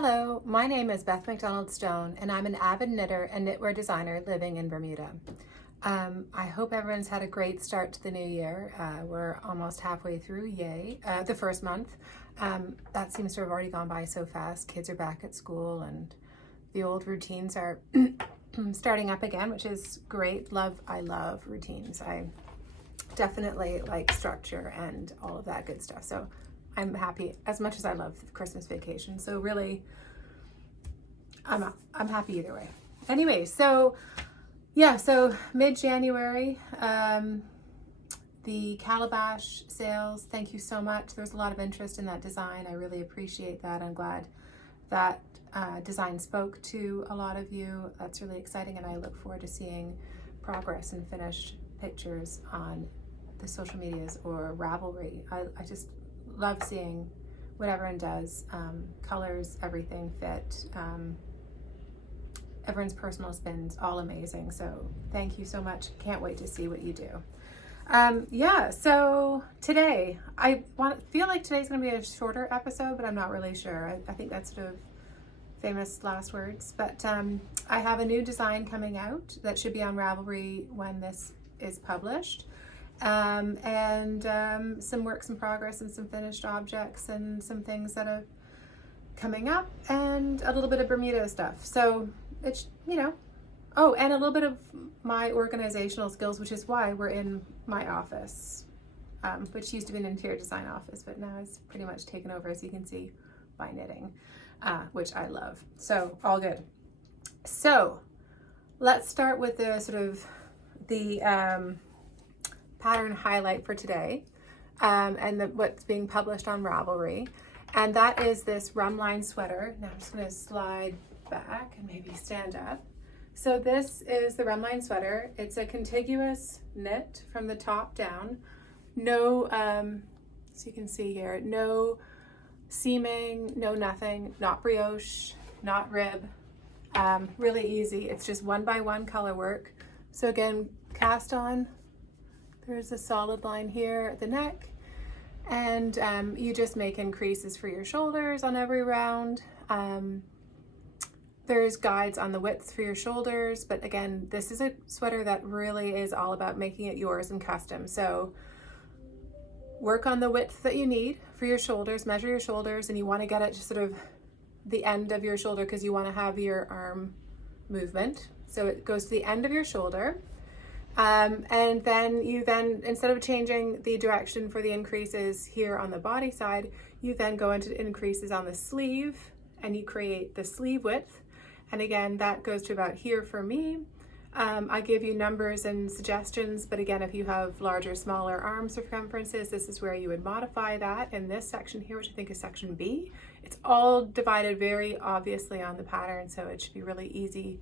Hello, my name is Beth MacDonald Stone, and I'm an avid knitter and knitwear designer living in Bermuda. I hope everyone's had a great start to the new year. We're almost halfway through, yay, the first month. That seems to have already gone by so fast. Kids are back at school and the old routines are starting up again, which is great. I love routines. I definitely like structure and all of that good stuff. So I'm happy as much as I love Christmas vacation. So really, I'm happy either way. Anyway, so mid-January, the Calabash sales, thank you so much. There's a lot of interest in that design. I really appreciate that. I'm glad that design spoke to a lot of you. That's really exciting, and I look forward to seeing progress and finished pictures on the social medias or Ravelry. I just love seeing what everyone does. Colors, everything fit. Everyone's personal spins, all amazing. So thank you so much. Can't wait to see what you do. So today, feel like today's gonna be a shorter episode, but I'm not really sure. I think that's sort of famous last words, but I have a new design coming out that should be on Ravelry when this is published. And some works in progress and some finished objects and some things that are coming up and a little bit of Bermuda stuff. So it's, and a little bit of my organizational skills, which is why we're in my office, which used to be an interior design office, but now it's pretty much taken over, as you can see, by knitting, which I love. So all good. So let's start with the sort of the pattern highlight for today, and what's being published on Ravelry, and that is this Rhumb Line Sweater. Now I'm just going to slide back and maybe stand up. So this is the Rhumb Line Sweater. It's a contiguous knit from the top down. No, so you can see here, no seaming, no nothing, not brioche, not rib. Really easy. It's just 1x1 color work. So again, cast on. There's a solid line here at the neck, and you just make increases for your shoulders on every round. There's guides on the width for your shoulders, but again, this is a sweater that really is all about making it yours and custom. So work on the width that you need for your shoulders, measure your shoulders, and you want to get it to sort of the end of your shoulder because you want to have your arm movement. So it goes to the end of your shoulder. And then instead of changing the direction for the increases here on the body side, you then go into increases on the sleeve and you create the sleeve width. And again, that goes to about here for me. I give you numbers and suggestions, but again, if you have larger, smaller arm circumferences, this is where you would modify that in this section here, which I think is section B. It's all divided very obviously on the pattern, so it should be really easy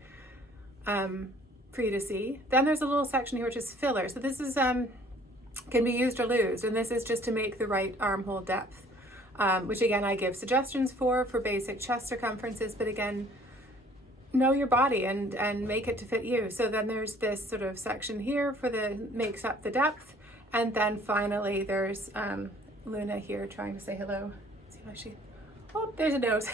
for you to see. Then there's a little section here which is filler. So this is can be used or lose, and this is just to make the right armhole depth, which again I give suggestions for basic chest circumferences, but again, know your body and make it to fit you. So then there's this sort of section here for makes up the depth, and then finally there's Luna here trying to say hello. See how there's a nose.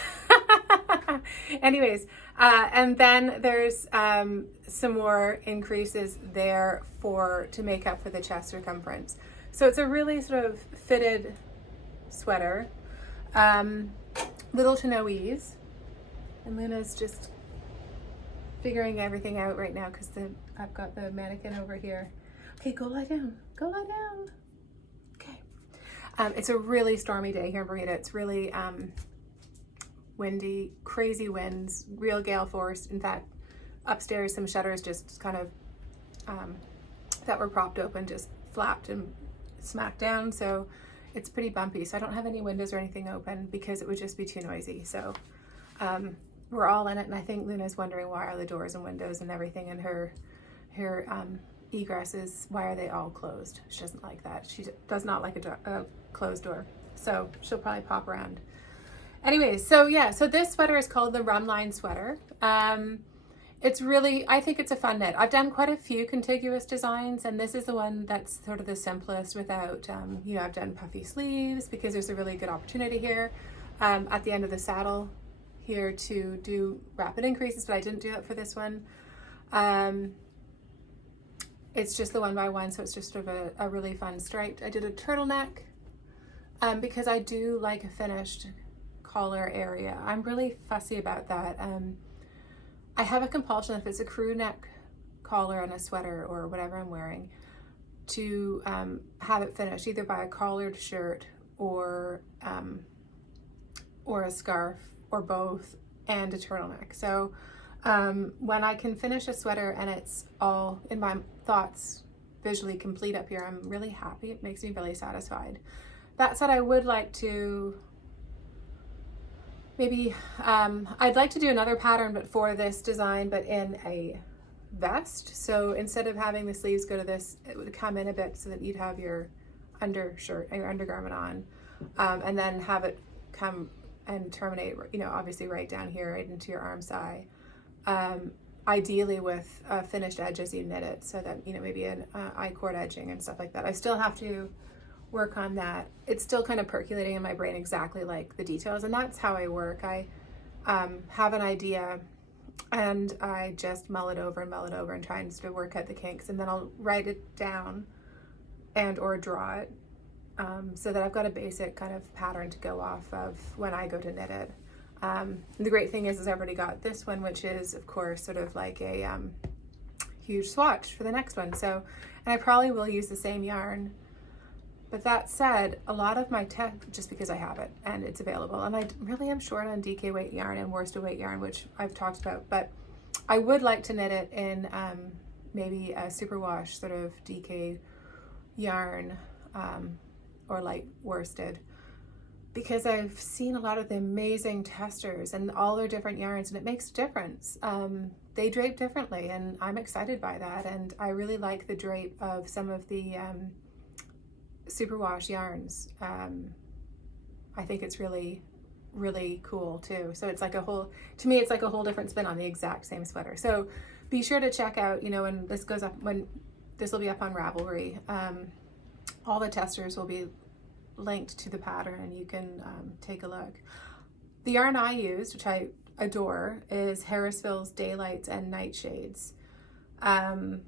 Anyways, and then there's some more increases there to make up for the chest circumference. So it's a really sort of fitted sweater, little to no ease. And Luna's just figuring everything out right now because I've got the mannequin over here. Okay, go lie down. Go lie down. Okay. It's a really stormy day here in Bermuda. It's really windy, crazy winds, real gale force. In fact, upstairs some shutters just kind of that were propped open just flapped and smacked down, so it's pretty bumpy. So I don't have any windows or anything open because it would just be too noisy. So we're all in it, and I think Luna's wondering why are the doors and windows and everything in her egresses, why are they all closed? She doesn't like that. She does not like a closed door, so she'll probably pop around. Anyways, so this sweater is called the Rhumb Line Sweater. It's really, I think it's a fun knit. I've done quite a few contiguous designs, and this is the one that's sort of the simplest without, I've done puffy sleeves because there's a really good opportunity here at the end of the saddle here to do rapid increases, but I didn't do it for this one. It's just the 1x1, so it's just sort of a really fun striped. I did a turtleneck because I do like a finished collar area. I'm really fussy about that. I have a compulsion, if it's a crew neck collar on a sweater or whatever I'm wearing, to have it finished either by a collared shirt or a scarf or both, and a turtleneck. So when I can finish a sweater and it's all in my thoughts visually complete up here, I'm really happy. It makes me really satisfied. That said, I would like to maybe, I'd like to do another pattern, but for this design, but in a vest. So instead of having the sleeves go to this, it would come in a bit so that you'd have your undershirt and your undergarment on, and then have it come and terminate, you know, obviously right down here, right into your arm side. Ideally with finished edges, you knit it so that, you know, maybe an I-cord edging and stuff like that. I still have to work on that. It's still kind of percolating in my brain exactly like the details, and that's how I work. I have an idea and I just mull it over and try and sort of work out the kinks, and then I'll write it down and or draw it so that I've got a basic kind of pattern to go off of when I go to knit it. The great thing is I've already got this one, which is of course sort of like a huge swatch for the next one. So, and I probably will use the same yarn. But that said, a lot of my just because I have it and it's available, and I really am short on DK weight yarn and worsted weight yarn, which I've talked about, but I would like to knit it in maybe a superwash sort of DK yarn or light worsted, because I've seen a lot of the amazing testers and all their different yarns, and it makes a difference. They drape differently, and I'm excited by that, and I really like the drape of some of the superwash yarns. I think it's really, really cool too. So it's like a whole, to me, it's like a whole different spin on the exact same sweater. So be sure to check out, you know, when this goes up, when this will be up on Ravelry, all the testers will be linked to the pattern and you can take a look. The yarn I used, which I adore, is Harrisville's Daylights and Nightshades. And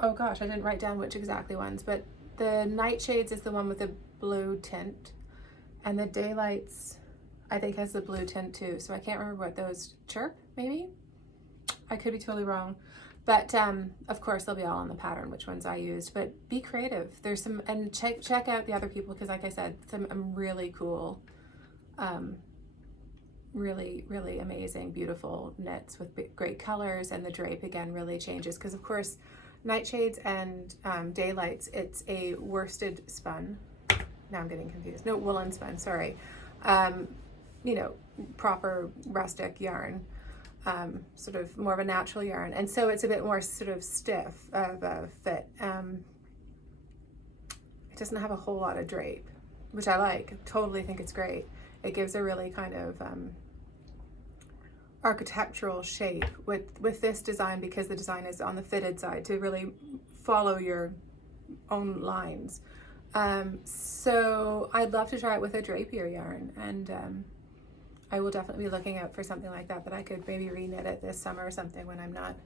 oh gosh, I didn't write down which exactly ones, but the Nightshades is the one with the blue tint, and the Daylights I think has the blue tint too. So I can't remember what those, Chirp maybe? I could be totally wrong. But of course they'll be all on the pattern, which ones I used, but be creative. There's some, and check out the other people, because like I said, some really cool, really, really amazing, beautiful knits with great colors, and the drape again really changes, because of course Nightshades and Daylights, it's a worsted spun. Now I'm getting confused. No, woolen spun, sorry. You know, proper rustic yarn. Sort of more of a natural yarn, and so it's a bit more sort of stiff of a fit. It doesn't have a whole lot of drape, which I like. Totally think it's great. It gives a really kind of architectural shape with this design, because the design is on the fitted side to really follow your own lines. So I'd love to try it with a drapier yarn, and I will definitely be looking out for something like that I could maybe re-knit it this summer or something when I'm not,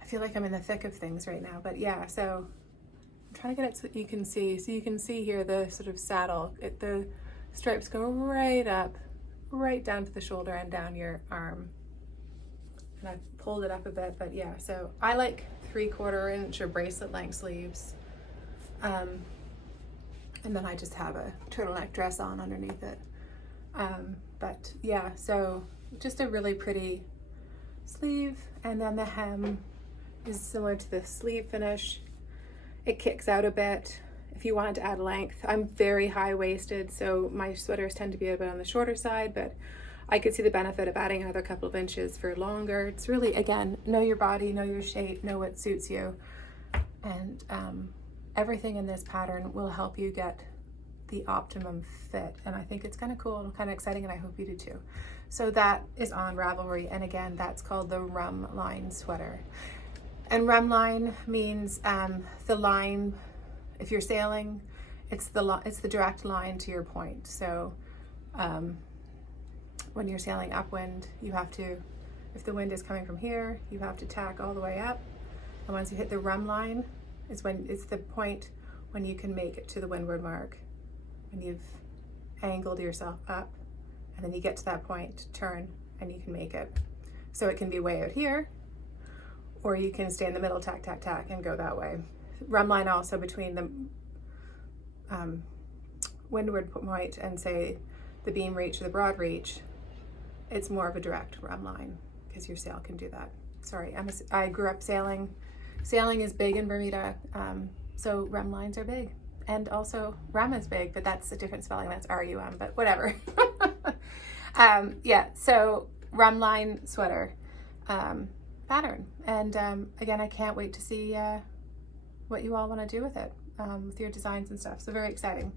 I feel like I'm in the thick of things right now. But yeah, so I'm trying to get it so you can see. So you can see here the sort of saddle, the stripes go right up, right down to the shoulder and down your arm. And I've pulled it up a bit, but yeah, so I like 3/4 inch or bracelet length sleeves. And then I just have a turtleneck dress on underneath it. But yeah, so just a really pretty sleeve, and then the hem is similar to the sleeve finish. It kicks out a bit if you wanted to add length. I'm very high-waisted, so my sweaters tend to be a bit on the shorter side, but I could see the benefit of adding another couple of inches for longer. It's really, again, know your body, know your shape, know what suits you, and everything in this pattern will help you get the optimum fit, and I think it's kind of cool and kind of exciting, and I hope you do too. So that is on Ravelry, and again, that's called the Rhumb Line Sweater. And Rhumb Line means the line, if you're sailing, it's the direct line to your point. So When you're sailing upwind, you have to, if the wind is coming from here, you have to tack all the way up. And once you hit the rhumb line, is when it's the point when you can make it to the windward mark. When you've angled yourself up, and then you get to that point, turn, and you can make it. So it can be way out here, or you can stay in the middle, tack, tack, tack, and go that way. Rhumb line also between the windward point and say the beam reach or the broad reach, it's more of a direct rhumb line because your sail can do that. Sorry, I grew up sailing. Sailing is big in Bermuda, so rhumb lines are big. And also rhumb is big, but that's a different spelling, that's R-U-M, but whatever. Yeah, so Rhumb Line Sweater pattern. And again, I can't wait to see what you all want to do with it, with your designs and stuff. So very exciting.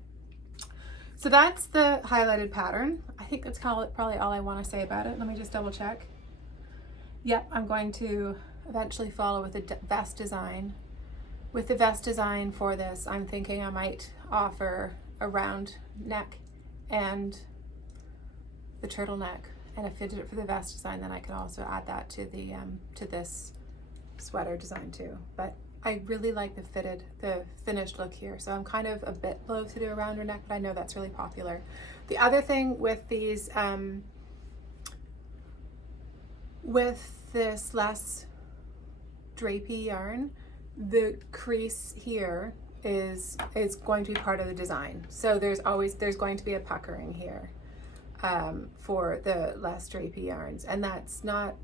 So that's the highlighted pattern. I think that's probably all I want to say about it. Let me just double check. Yep, I'm going to eventually follow with a vest design. With the vest design for this, I'm thinking I might offer a round neck and the turtleneck. And if I did it for the vest design, then I can also add that to the to this sweater design too. But I really like the finished look here. So I'm kind of a bit loath to do a rounder neck, but I know that's really popular. The other thing with these, with this less drapey yarn, the crease here is going to be part of the design. So there's going to be a puckering here for the less drapey yarns, and that's not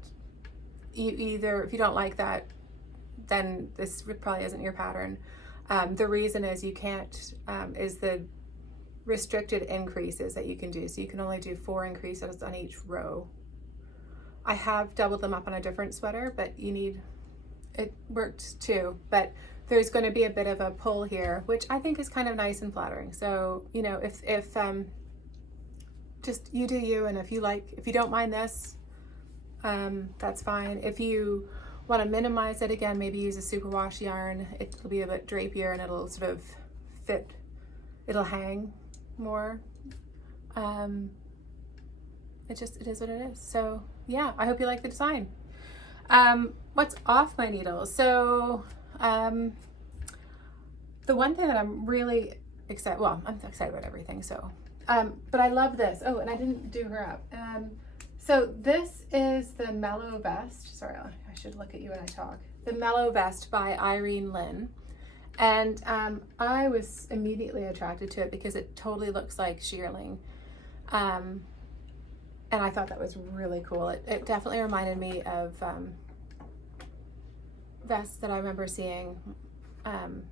either. If you don't like that, then this probably isn't your pattern. The reason is you can't, is the restricted increases that you can do. So you can only do 4 increases on each row. I have doubled them up on a different sweater, but it worked too. But there's going to be a bit of a pull here, which I think is kind of nice and flattering. So, you know, if just you do you, and if you don't mind this, that's fine. If you want to minimize it, again, maybe use a superwash yarn. It'll be a bit drapier and it'll sort of fit, it'll hang more. It is what it is. So yeah, I hope you like the design. What's off my needle? So the one thing that I'm really excited, well, I'm excited about everything, so but I love this. Oh, and I didn't do her up. So this is the Mellow vest. Sorry, I should look at you when I talk. The Mellow vest by Irene. And I was immediately attracted to it because it totally looks like shearling. And I thought that was really cool. It definitely reminded me of vests that I remember seeing kind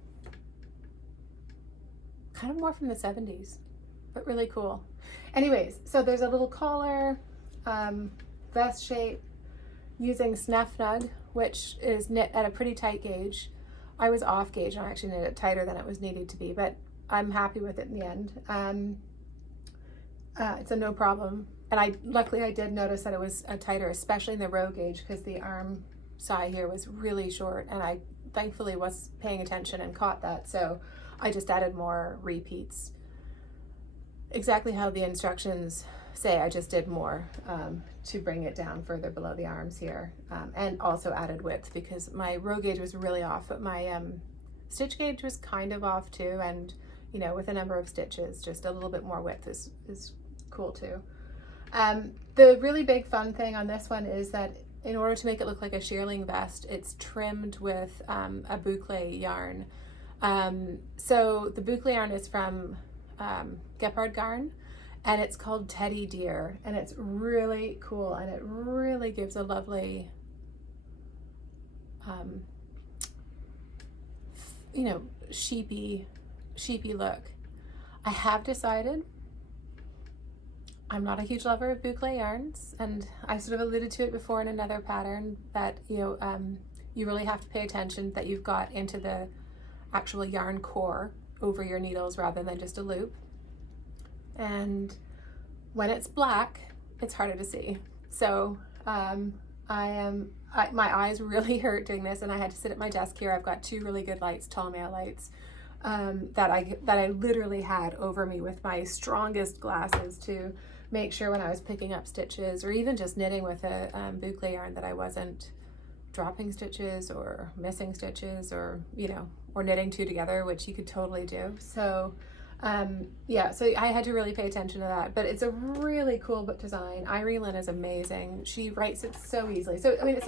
of more from the 70s, but really cool. Anyways, so there's a little collar, vest shape using Snefnug, which is knit at a pretty tight gauge. I was off gauge and I actually knit it tighter than it was needed to be, but I'm happy with it in the end. It's a no problem. And luckily I did notice that it was tighter, especially in the row gauge, because the arm side here was really short, and I thankfully was paying attention and caught that. So I just added more repeats. Exactly how the instructions say, I just did more to bring it down further below the arms here, and also added width because my row gauge was really off, but my stitch gauge was kind of off too. And you know, with a number of stitches, just a little bit more width is cool too. The really big fun thing on this one is that in order to make it look like a shearling vest, it's trimmed with a boucle yarn. So the boucle yarn is from Gepard Garn, and it's called Teddy Deer, and it's really cool, and it really gives a lovely, you know, sheepy look. I have decided I'm not a huge lover of boucle yarns, and I sort of alluded to it before in another pattern that, you know, you really have to pay attention that you've got into the actual yarn core over your needles rather than just a loop. And when it's black, it's harder to see. So my eyes really hurt doing this, and I had to sit at my desk here. I've got 2 really good lights, tall male lights, that I literally had over me with my strongest glasses to make sure when I was picking up stitches or even just knitting with a boucle yarn that I wasn't dropping stitches or missing stitches, or, you know, or knitting two together, which you could totally do. So yeah, so I had to really pay attention to that, but it's a really cool book design. Irene is amazing. She writes it so easily. So, I mean,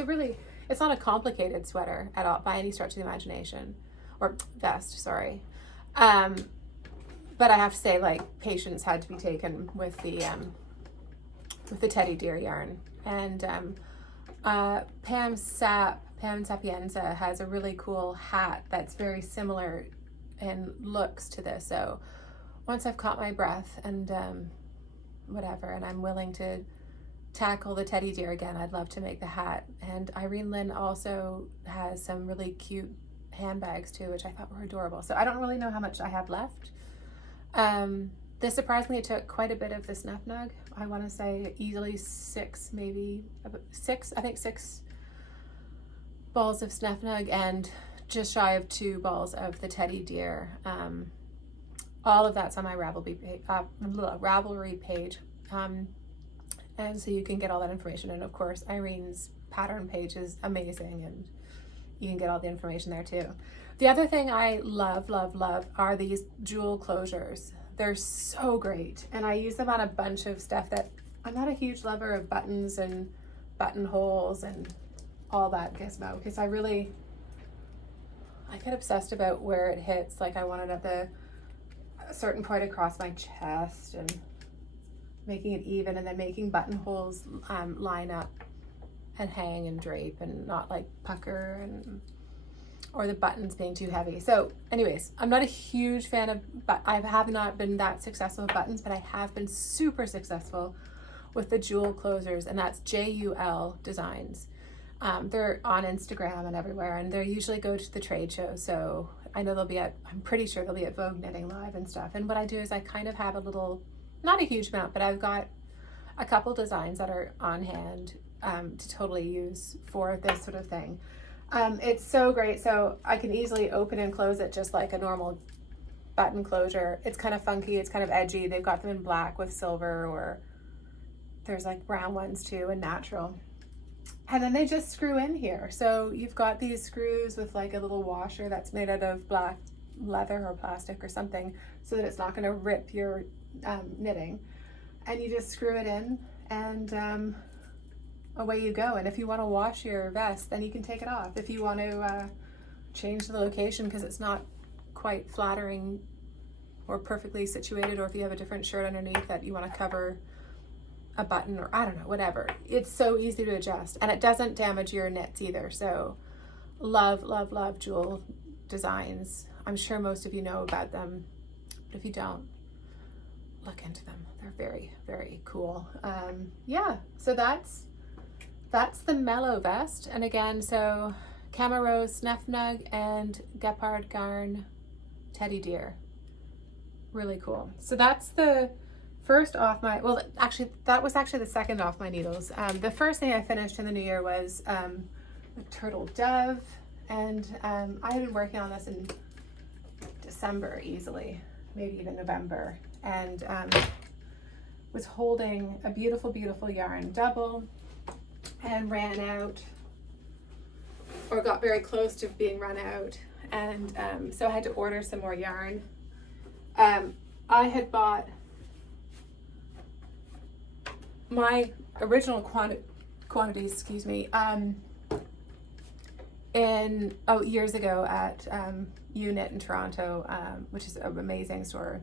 it's not a complicated sweater at all by any stretch of the imagination, or vest, sorry. But I have to say, like, patience had to be taken with the teddy deer yarn. And Pam Sapienza has a really cool hat that's very similar in looks to this. So once I've caught my breath and whatever, and I'm willing to tackle the teddy deer again, I'd love to make the hat. And Irene Lynn also has some really cute handbags too, which I thought were adorable. So I don't really know how much I have left. This surprisingly took quite a bit of the Snefnug. I want to say easily six balls of Snefnug and just shy of 2 balls of the teddy deer. All of that's on my Ravelry page. And so you can get all that information. And of course, Irene's pattern page is amazing, and you can get all the information there too. The other thing I love are these jewel closures. They're so great. And I use them on a bunch of stuff that I'm not a huge lover of buttons and buttonholes and all that gizmo, because I get obsessed about where it hits. Like, I want it at a certain point across my chest and making it even, and then making buttonholes line up and hang and drape and not like pucker, and or the buttons being too heavy. So anyways, I'm not a huge fan of, but I have not been that successful with buttons, but I have been super successful with the jewel closers, and that's JUL Designs. They're on Instagram and everywhere, and they usually go to the trade show. So I know I'm pretty sure they'll be at Vogue Knitting Live and stuff. And what I do is I kind of have a little, not a huge amount, but I've got a couple designs that are on hand to totally use for this sort of thing. It's so great. So I can easily open and close it just like a normal button closure. It's kind of funky. It's kind of edgy. They've got them in black with silver, or there's like brown ones too, and natural. And then they just screw in here. So you've got these screws with like a little washer that's made out of black leather or plastic or something, so that it's not going to rip your knitting. And you just screw it in, and away you go. And if you want to wash your vest, then you can take it off. If you want to change the location because it's not quite flattering or perfectly situated, or if you have a different shirt underneath that you want to cover a button, or I don't know, whatever. It's so easy to adjust, and it doesn't damage your knits either. So love jewel designs. I'm sure most of you know about them, but if you don't, look into them. They're very, very cool. Yeah, so that's the Mellow vest. And again, so CaMaRose Snefnug and Gepard Garn teddy deer. Really cool. So that's the first off my, well, actually, that was actually the second off my needles. The first thing I finished in the new year was the Turtle Dove, and I had been working on this in December easily, maybe even November, and was holding a beautiful, beautiful yarn double, and ran out, or got very close to being run out, and so I had to order some more yarn. I had bought my original quantities, excuse me, years ago at Unit in Toronto, which is an amazing store.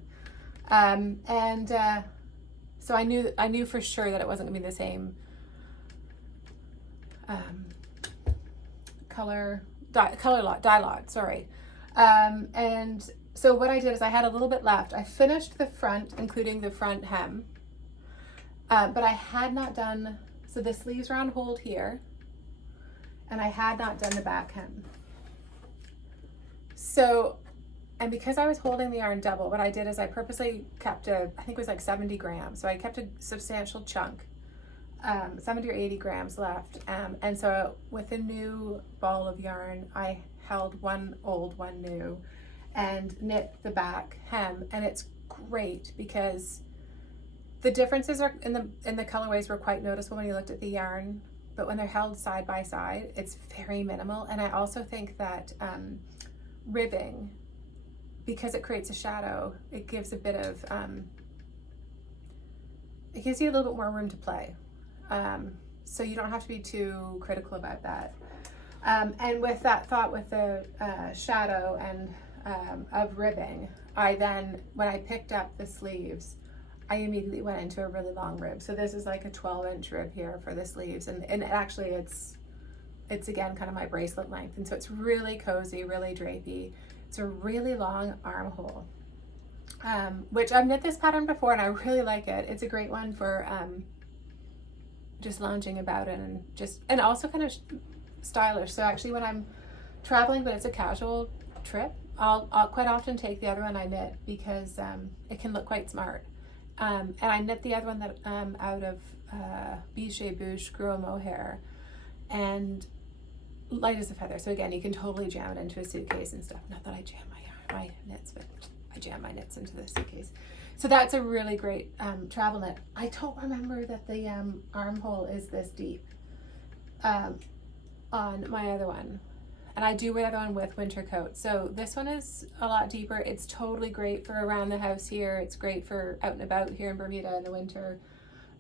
So I knew for sure that it wasn't gonna be the same dye lot, sorry. And so what I did is I had a little bit left. I finished the front, including the front hem, but I had not done, so the sleeves are on hold here, and I had not done the back hem. So, and because I was holding the yarn double, what I did is I purposely kept I think it was like 70 grams. So I kept a substantial chunk, 70 or 80 grams left. And so with a new ball of yarn, I held one old, one new, and knit the back hem, and it's great because the differences are in the colorways were quite noticeable when you looked at the yarn, but when they're held side by side, it's very minimal. And I also think that ribbing, because it creates a shadow, it gives a bit of it gives you a little bit more room to play. So you don't have to be too critical about that. And with that thought, with the shadow and of ribbing, I then, when I picked up the sleeves, I immediately went into a really long rib. So this is like a 12-inch rib here for the sleeves. And actually it's again kind of my bracelet length. And so it's really cozy, really drapey. It's a really long armhole, which I've knit this pattern before and I really like it. It's a great one for just lounging about it and also kind of stylish. So actually when I'm traveling, but it's a casual trip, I'll quite often take the other one I knit because it can look quite smart. And I knit the other one that out of Biche Bouche Mohair, and light as a feather. So again, you can totally jam it into a suitcase and stuff. Not that I jam my knits, but I jam my knits into the suitcase. So that's a really great travel knit. I don't remember that the armhole is this deep on my other one. And I do wear the other one with winter coat. So this one is a lot deeper. It's totally great for around the house here. It's great for out and about here in Bermuda in the winter.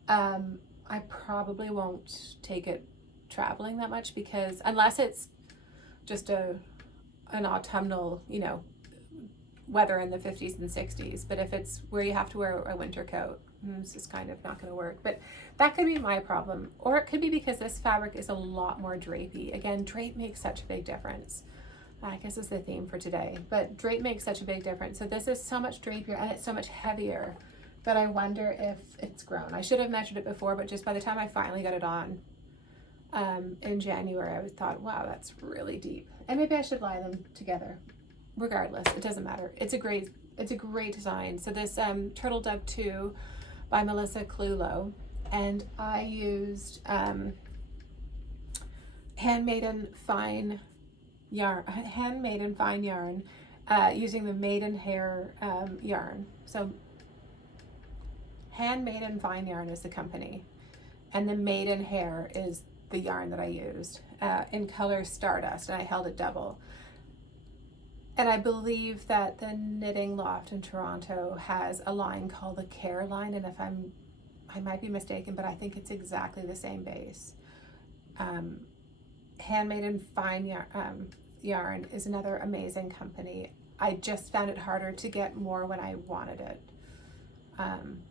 I probably won't take it traveling that much because unless it's just an autumnal, you know, weather in the 50s and 60s. But if it's where you have to wear a winter coat, it's just kind of not going to work. But that could be my problem, or it could be because this fabric is a lot more drapey. Again, drape makes such a big difference. I guess is the theme for today, but drape makes such a big difference. So this is so much drapier and it's so much heavier that I wonder if it's grown. I should have measured it before, but just by the time I finally got it on in January, I thought, wow, that's really deep. And maybe I should lie them together. Regardless, it doesn't matter. It's a great design. So this Turtle Dove 2 by Melissa Clulow, and I used Handmaiden fine yarn using the Maiden hair yarn. So Handmaiden fine yarn is the company, and the Maiden hair is the yarn that I used in color Stardust, and I held it double. And I believe that the Knitting Loft in Toronto has a line called the Care line, and I might be mistaken, but I think it's exactly the same base. Handmaiden fine yarn is another amazing company. I just found it harder to get more when I wanted it.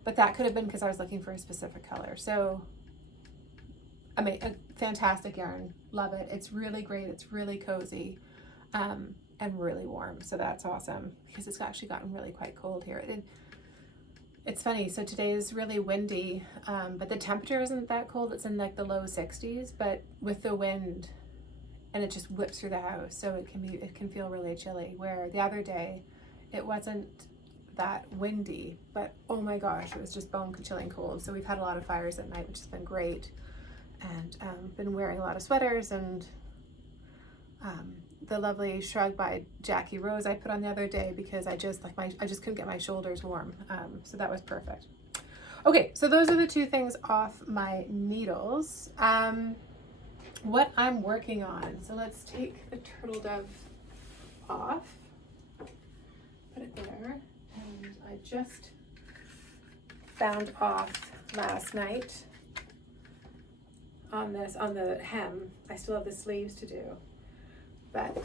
But that could have been because I was looking for a specific color. So, I mean, a fantastic yarn. Love it. It's really great. It's really cozy. And really warm, so that's awesome because it's actually gotten really quite cold here. It's funny, so today is really windy, but the temperature isn't that cold. It's in like the low 60s, but with the wind, and it just whips through the house, so it can feel really chilly. Where the other day, it wasn't that windy, but oh my gosh, it was just bone-chilling cold. So we've had a lot of fires at night, which has been great, and been wearing a lot of sweaters and. The lovely shrug by Jackie Rose I put on the other day because I just couldn't get my shoulders warm. So that was perfect. Okay, so those are the two things off my needles. What I'm working on. So let's take the Turtle Dove off. Put it there. And I just found off last night on the hem. I still have the sleeves to do. But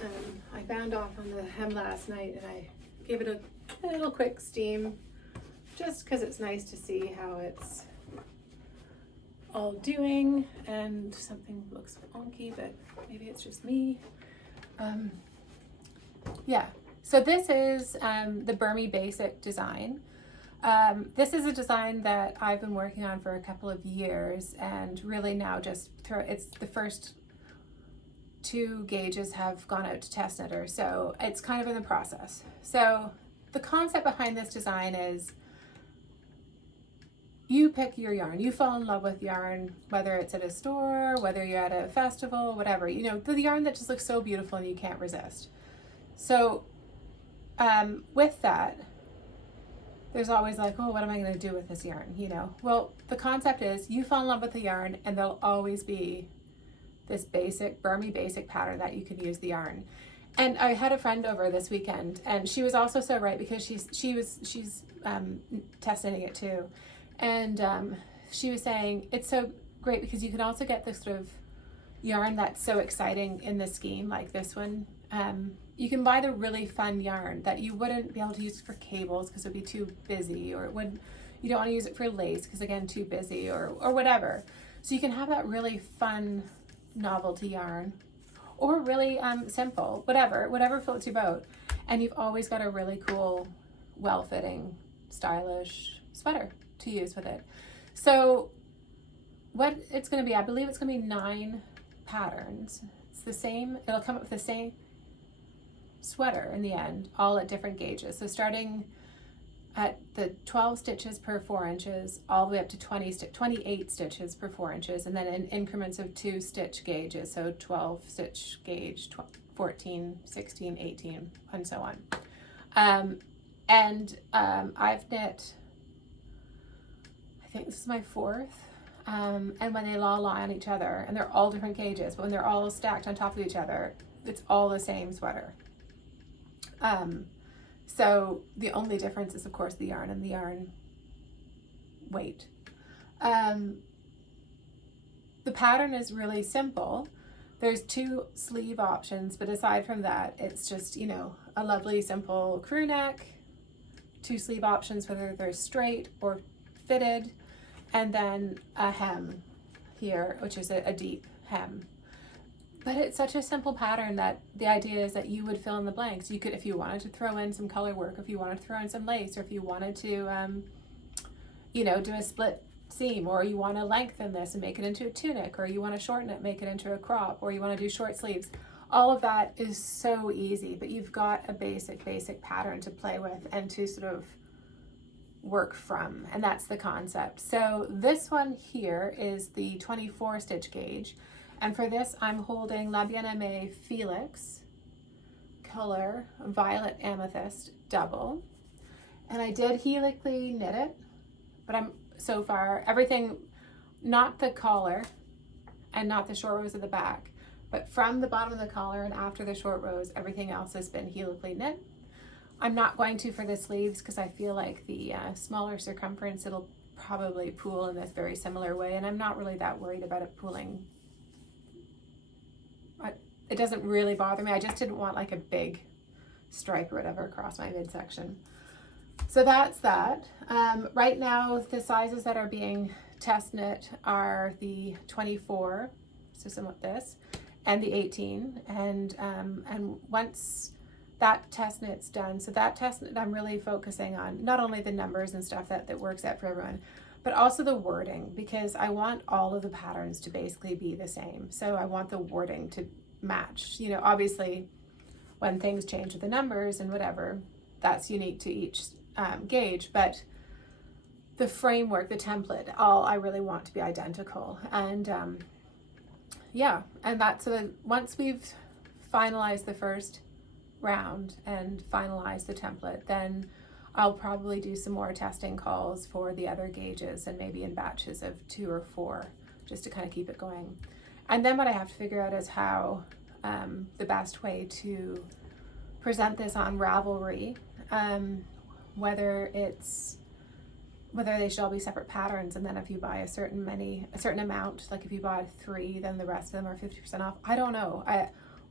I found off on the hem last night and I gave it a little quick steam just because it's nice to see how it's all doing, and something looks wonky, but maybe it's just me. Yeah, so this is the Bermy Basic design. This is a design that I've been working on for a couple of years, and really now it's the first 2 gauges have gone out to test knitters, so it's kind of in the process. So the concept behind this design is you pick your yarn, you fall in love with yarn, whether it's at a store, whether you're at a festival, whatever, you know, the yarn that just looks so beautiful and you can't resist. So with that, there's always like, oh, what am I going to do with this yarn, you know? Well, the concept is you fall in love with the yarn and there'll always be this basic Bermy Basic pattern that you can use the yarn. And I had a friend over this weekend, and she was also so right, because she's testing it too. And she was saying it's so great because you can also get this sort of yarn that's so exciting in the Skein, like this one. You can buy the really fun yarn that you wouldn't be able to use for cables because it would be too busy, or you don't want to use it for lace because, again, too busy, or whatever. So you can have that really fun novelty yarn, or really simple, whatever floats your boat. And you've always got a really cool, well-fitting, stylish sweater to use with it. So what it's going to be, I believe it's going to be 9 patterns. It's the same, it'll come up with the same sweater in the end, all at different gauges. So starting at the 12 stitches per 4 inches, all the way up to 28 stitches per 4 inches, and then in increments of 2 stitch gauges, so 12 stitch gauge, 14, 16, 18, and so on. I've knit, I think this is my 4th, and when they all lie on each other, and they're all different gauges, but when they're all stacked on top of each other, it's all the same sweater. So the only difference is, of course, the yarn and the yarn weight. The pattern is really simple. There's 2 sleeve options, but aside from that, it's just, you know, a lovely simple crew neck, 2 sleeve options, whether they're straight or fitted, and then a hem here, which is a deep hem. But it's such a simple pattern that the idea is that you would fill in the blanks. You could, if you wanted to throw in some color work, if you wanted to throw in some lace, or if you wanted to, you know, do a split seam, or you want to lengthen this and make it into a tunic, or you want to shorten it, make it into a crop, or you want to do short sleeves. All of that is so easy, but you've got a basic pattern to play with and to sort of work from, and that's the concept. So this one here is the 24 stitch gauge. And for this, I'm holding La Bien Aimee Felix color Violet Amethyst double. And I did helically knit it, but I'm so far, everything, not the collar and not the short rows at the back, but from the bottom of the collar and after the short rows, everything else has been helically knit. I'm not going to for the sleeves because I feel like the smaller circumference, it'll probably pool in this very similar way, and I'm not really that worried about it pooling. It doesn't really bother me. I just didn't want like a big stripe or whatever across my midsection. So that's that. Right now, the sizes that are being test knit are the 24, so somewhat this, and the 18. And once that test knit's done, so that test knit, I'm really focusing on not only the numbers and stuff that works out for everyone, but also the wording, because I want all of the patterns to basically be the same. So I want the wording to match. You know, obviously when things change with the numbers and whatever, that's unique to each gauge, but the framework, the template, all I really want to be identical. And yeah, and that's once we've finalized the first round and finalized the template, then I'll probably do some more testing calls for the other gauges, and maybe in batches of 2 or 4, just to kind of keep it going. And then what I have to figure out is how the best way to present this on Ravelry, whether they should all be separate patterns, and then if you buy a certain amount, like if you bought 3, then the rest of them are 50% off. I don't know,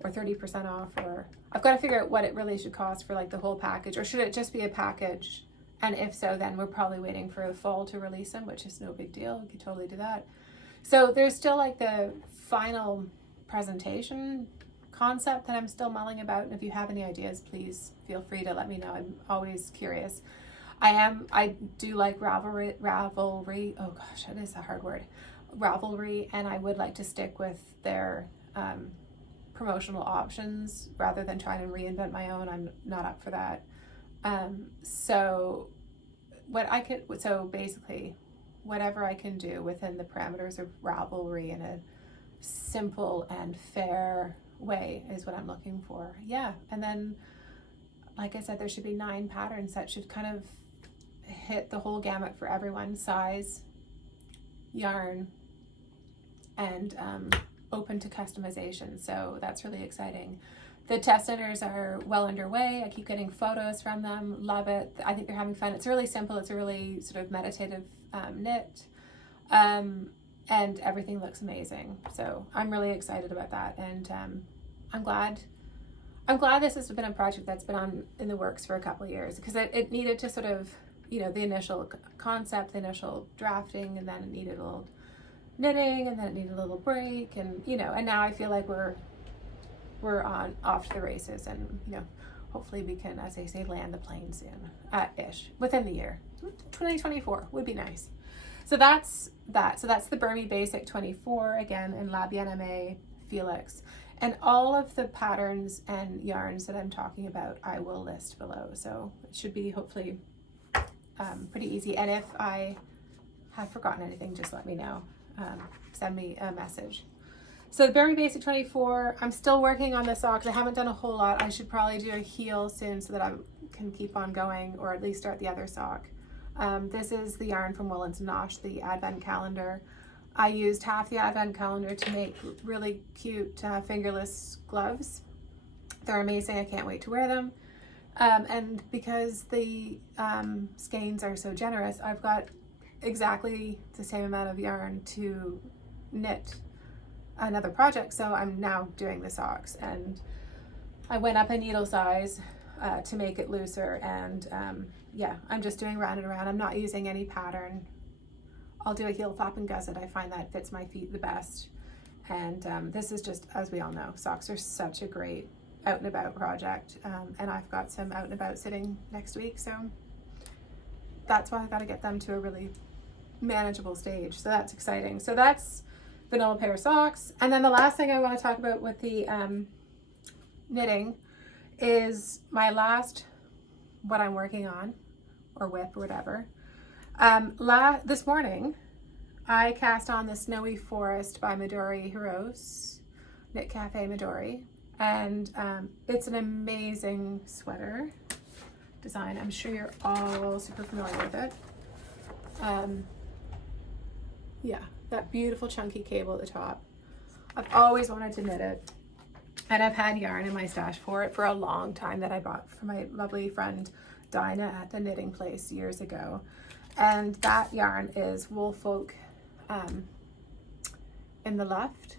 or 30% off, or I've got to figure out what it really should cost for like the whole package, or should it just be a package? And if so, then we're probably waiting for the fall to release them, which is no big deal. We could totally do that. So there's still like the final presentation concept that I'm still mulling about, and if you have any ideas, please feel free to let me know. I'm always curious. I do like Ravelry, oh gosh, that is a hard word, Ravelry, and I would like to stick with their promotional options rather than trying to reinvent my own. I'm not up for that. So basically whatever I can do within the parameters of Ravelry in a simple and fair way is what I'm looking for. Yeah, and then like I said, there should be 9 patterns that should kind of hit the whole gamut for everyone, size, yarn, and open to customization. So that's really exciting. The test knitters are well underway. I keep getting photos from them. Love it. I think they're having fun. It's really simple. It's a really sort of meditative knit. And everything looks amazing. So I'm really excited about that. And I'm glad this has been a project that's been in the works for a couple of years, because it needed to sort of, you know, the initial concept, the initial drafting, and then it needed a little knitting, and then it needed a little break, and, you know, and now I feel like we're off to the races, and, you know, hopefully we can, as they say, land the plane soon, ish, within the year. 2024 would be nice. So that's that. So that's the Bermy Basic 24, again, in Bien Aimee Felix. And all of the patterns and yarns that I'm talking about, I will list below. So it should be hopefully pretty easy. And if I have forgotten anything, just let me know. Send me a message. So the Bermy Basic 24, I'm still working on the socks. I haven't done a whole lot. I should probably do a heel soon so that I can keep on going, or at least start the other sock. This is the yarn from Woolens Nosh, the advent calendar. I used half the advent calendar to make really cute fingerless gloves. They're amazing. I can't wait to wear them. And because the skeins are so generous, I've got exactly the same amount of yarn to knit another project. So I'm now doing the socks, and I went up a needle size to make it looser, and yeah, I'm just doing round and around. I'm not using any pattern. I'll do a heel flap and gusset. I find that fits my feet the best. And this is just, as we all know, socks are such a great out and about project. And I've got some out and about sitting next week. So that's why I've got to get them to a really manageable stage. So that's exciting. So that's vanilla pair socks. And then the last thing I want to talk about with the knitting is my last, what I'm working on, or whip, or whatever. This morning, I cast on the Snowy Forest by Midori Hirose, Knit Cafe Midori, and it's an amazing sweater design. I'm sure you're all super familiar with it. Yeah, that beautiful chunky cable at the top. I've always wanted to knit it, and I've had yarn in my stash for it for a long time that I bought from my lovely friend Dinah at the knitting place years ago. And that yarn is Woolfolk in the Luft,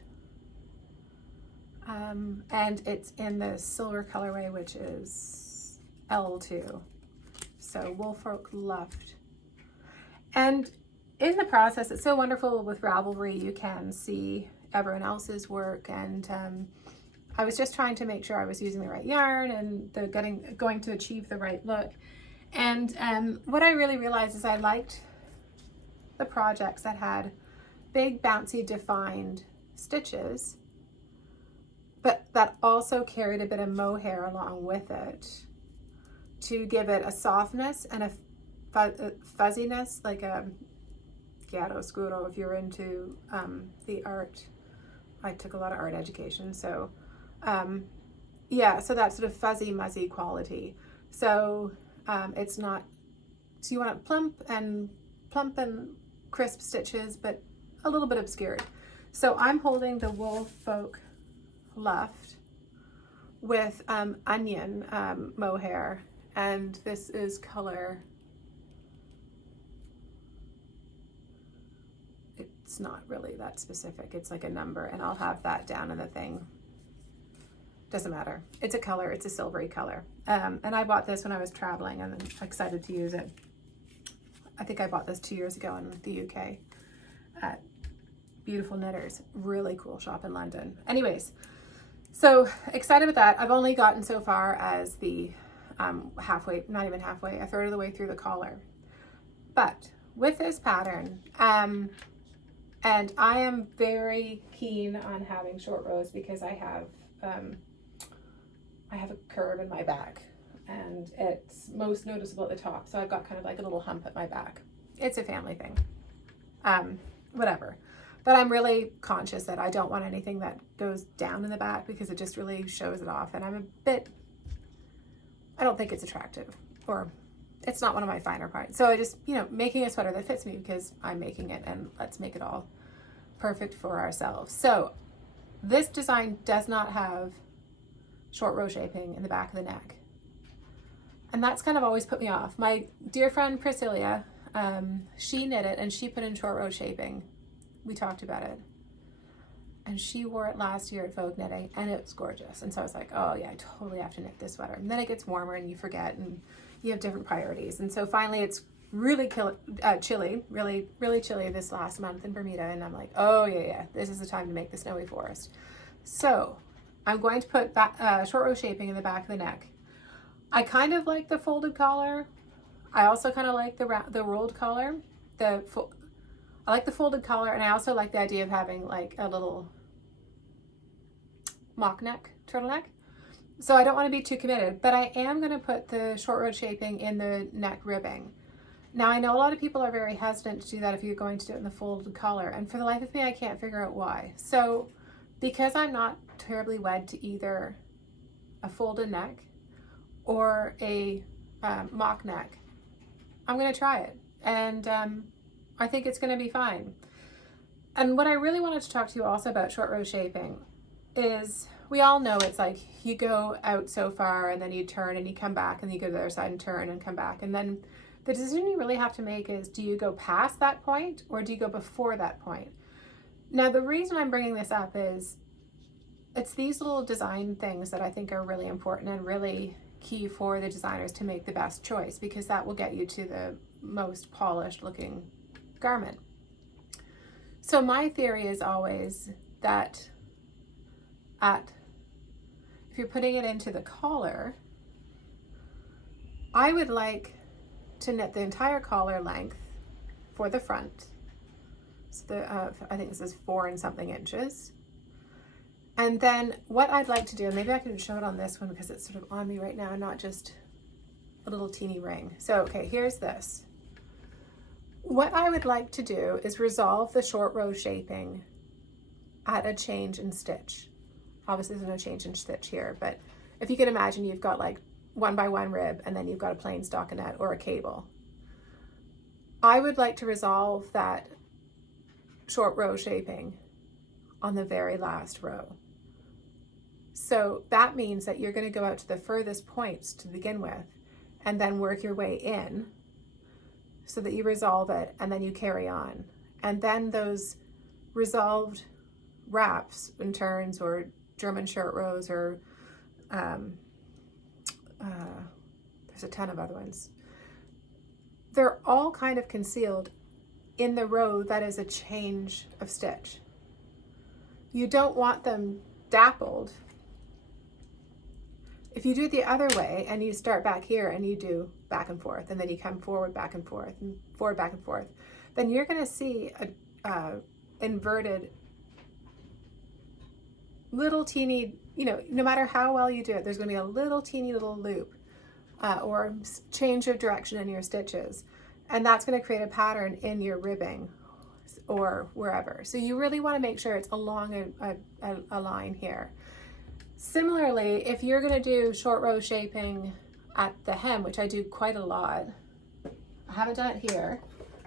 and it's in the silver colorway, which is L2, so Woolfolk Luft. And in the process, it's so wonderful with Ravelry, you can see everyone else's work, and I was just trying to make sure I was using the right yarn and going to achieve the right look. And what I really realized is I liked the projects that had big, bouncy, defined stitches, but that also carried a bit of mohair along with it to give it a softness and a fuzziness, like a chiaroscuro if you're into the art. I took a lot of art education, so yeah, so that sort of fuzzy, muzzy quality. So it's not, so you want plump and crisp stitches, but a little bit obscured. So I'm holding the Woolfolk Luft with onion mohair, and this is color, it's not really that specific, it's like a number, and I'll have that down in the thing. Doesn't matter. It's a color, it's a silvery color. And I bought this when I was traveling, and I'm excited to use it. I think I bought this 2 years ago in the UK at Beautiful Knitters. Really cool shop in London. Anyways, so excited with that. I've only gotten so far as the halfway, not even halfway, a third of the way through the collar. But with this pattern, and I am very keen on having short rows because I have a curve in my back, and it's most noticeable at the top. So I've got kind of like a little hump at my back. It's a family thing, whatever. But I'm really conscious that I don't want anything that goes down in the back because it just really shows it off. And I'm a bit I don't think it's attractive, or it's not one of my finer parts. So I just, you know, making a sweater that fits me because I'm making it, and let's make it all perfect for ourselves. So this design does not have short row shaping in the back of the neck. And that's kind of always put me off. My dear friend Priscilla, she knit it and she put in short row shaping. We talked about it. And she wore it last year at Vogue Knitting, and it was gorgeous. And so I was like, oh yeah, I totally have to knit this sweater. And then it gets warmer and you forget and you have different priorities. And so finally it's really chilly, really chilly this last month in Bermuda. And I'm like, oh yeah, this is the time to make the snowy forest. So I'm going to put short row shaping in the back of the neck. I kind of like the folded collar. I also kind of like the rolled collar. I like the folded collar, and I also like the idea of having like a little mock neck, turtleneck. So I don't want to be too committed, but I am going to put the short row shaping in the neck ribbing. Now I know a lot of people are very hesitant to do that if you're going to do it in the folded collar, and for the life of me I can't figure out why. So because I'm not terribly wed to either a folded neck or a mock neck, I'm going to try it, and I think it's going to be fine. And what I really wanted to talk to you also about short row shaping is, we all know it's like you go out so far and then you turn and you come back and you go to the other side and turn and come back, and then the decision you really have to make is, do you go past that point or do you go before that point? Now the reason I'm bringing this up is it's these little design things that I think are really important and really key for the designers to make the best choice, because that will get you to the most polished looking garment. So my theory is always that if you're putting it into the collar, I would like to knit the entire collar length for the front. So I think this is 4 and something inches. And then what I'd like to do, and maybe I can show it on this one because it's sort of on me right now, not just a little teeny ring. So, okay, here's this. What I would like to do is resolve the short row shaping at a change in stitch. Obviously there's no change in stitch here, but if you can imagine, you've got like 1 by 1 rib and then you've got a plain stockinette or a cable. I would like to resolve that short row shaping on the very last row. So that means that you're going to go out to the furthest points to begin with and then work your way in so that you resolve it and then you carry on. And then those resolved wraps and turns or German short rows or there's a ton of other ones. They're all kind of concealed in the row that is a change of stitch. You don't want them dappled. If you do it the other way and you start back here and you do back and forth and then you come forward, back and forth, and forward, back and forth, then you're going to see a inverted little teeny, you know, no matter how well you do it, there's going to be a little teeny little loop or change of direction in your stitches. And that's going to create a pattern in your ribbing or wherever. So you really want to make sure it's along a line here. Similarly, if you're going to do short row shaping at the hem, which I do quite a lot, I haven't done it here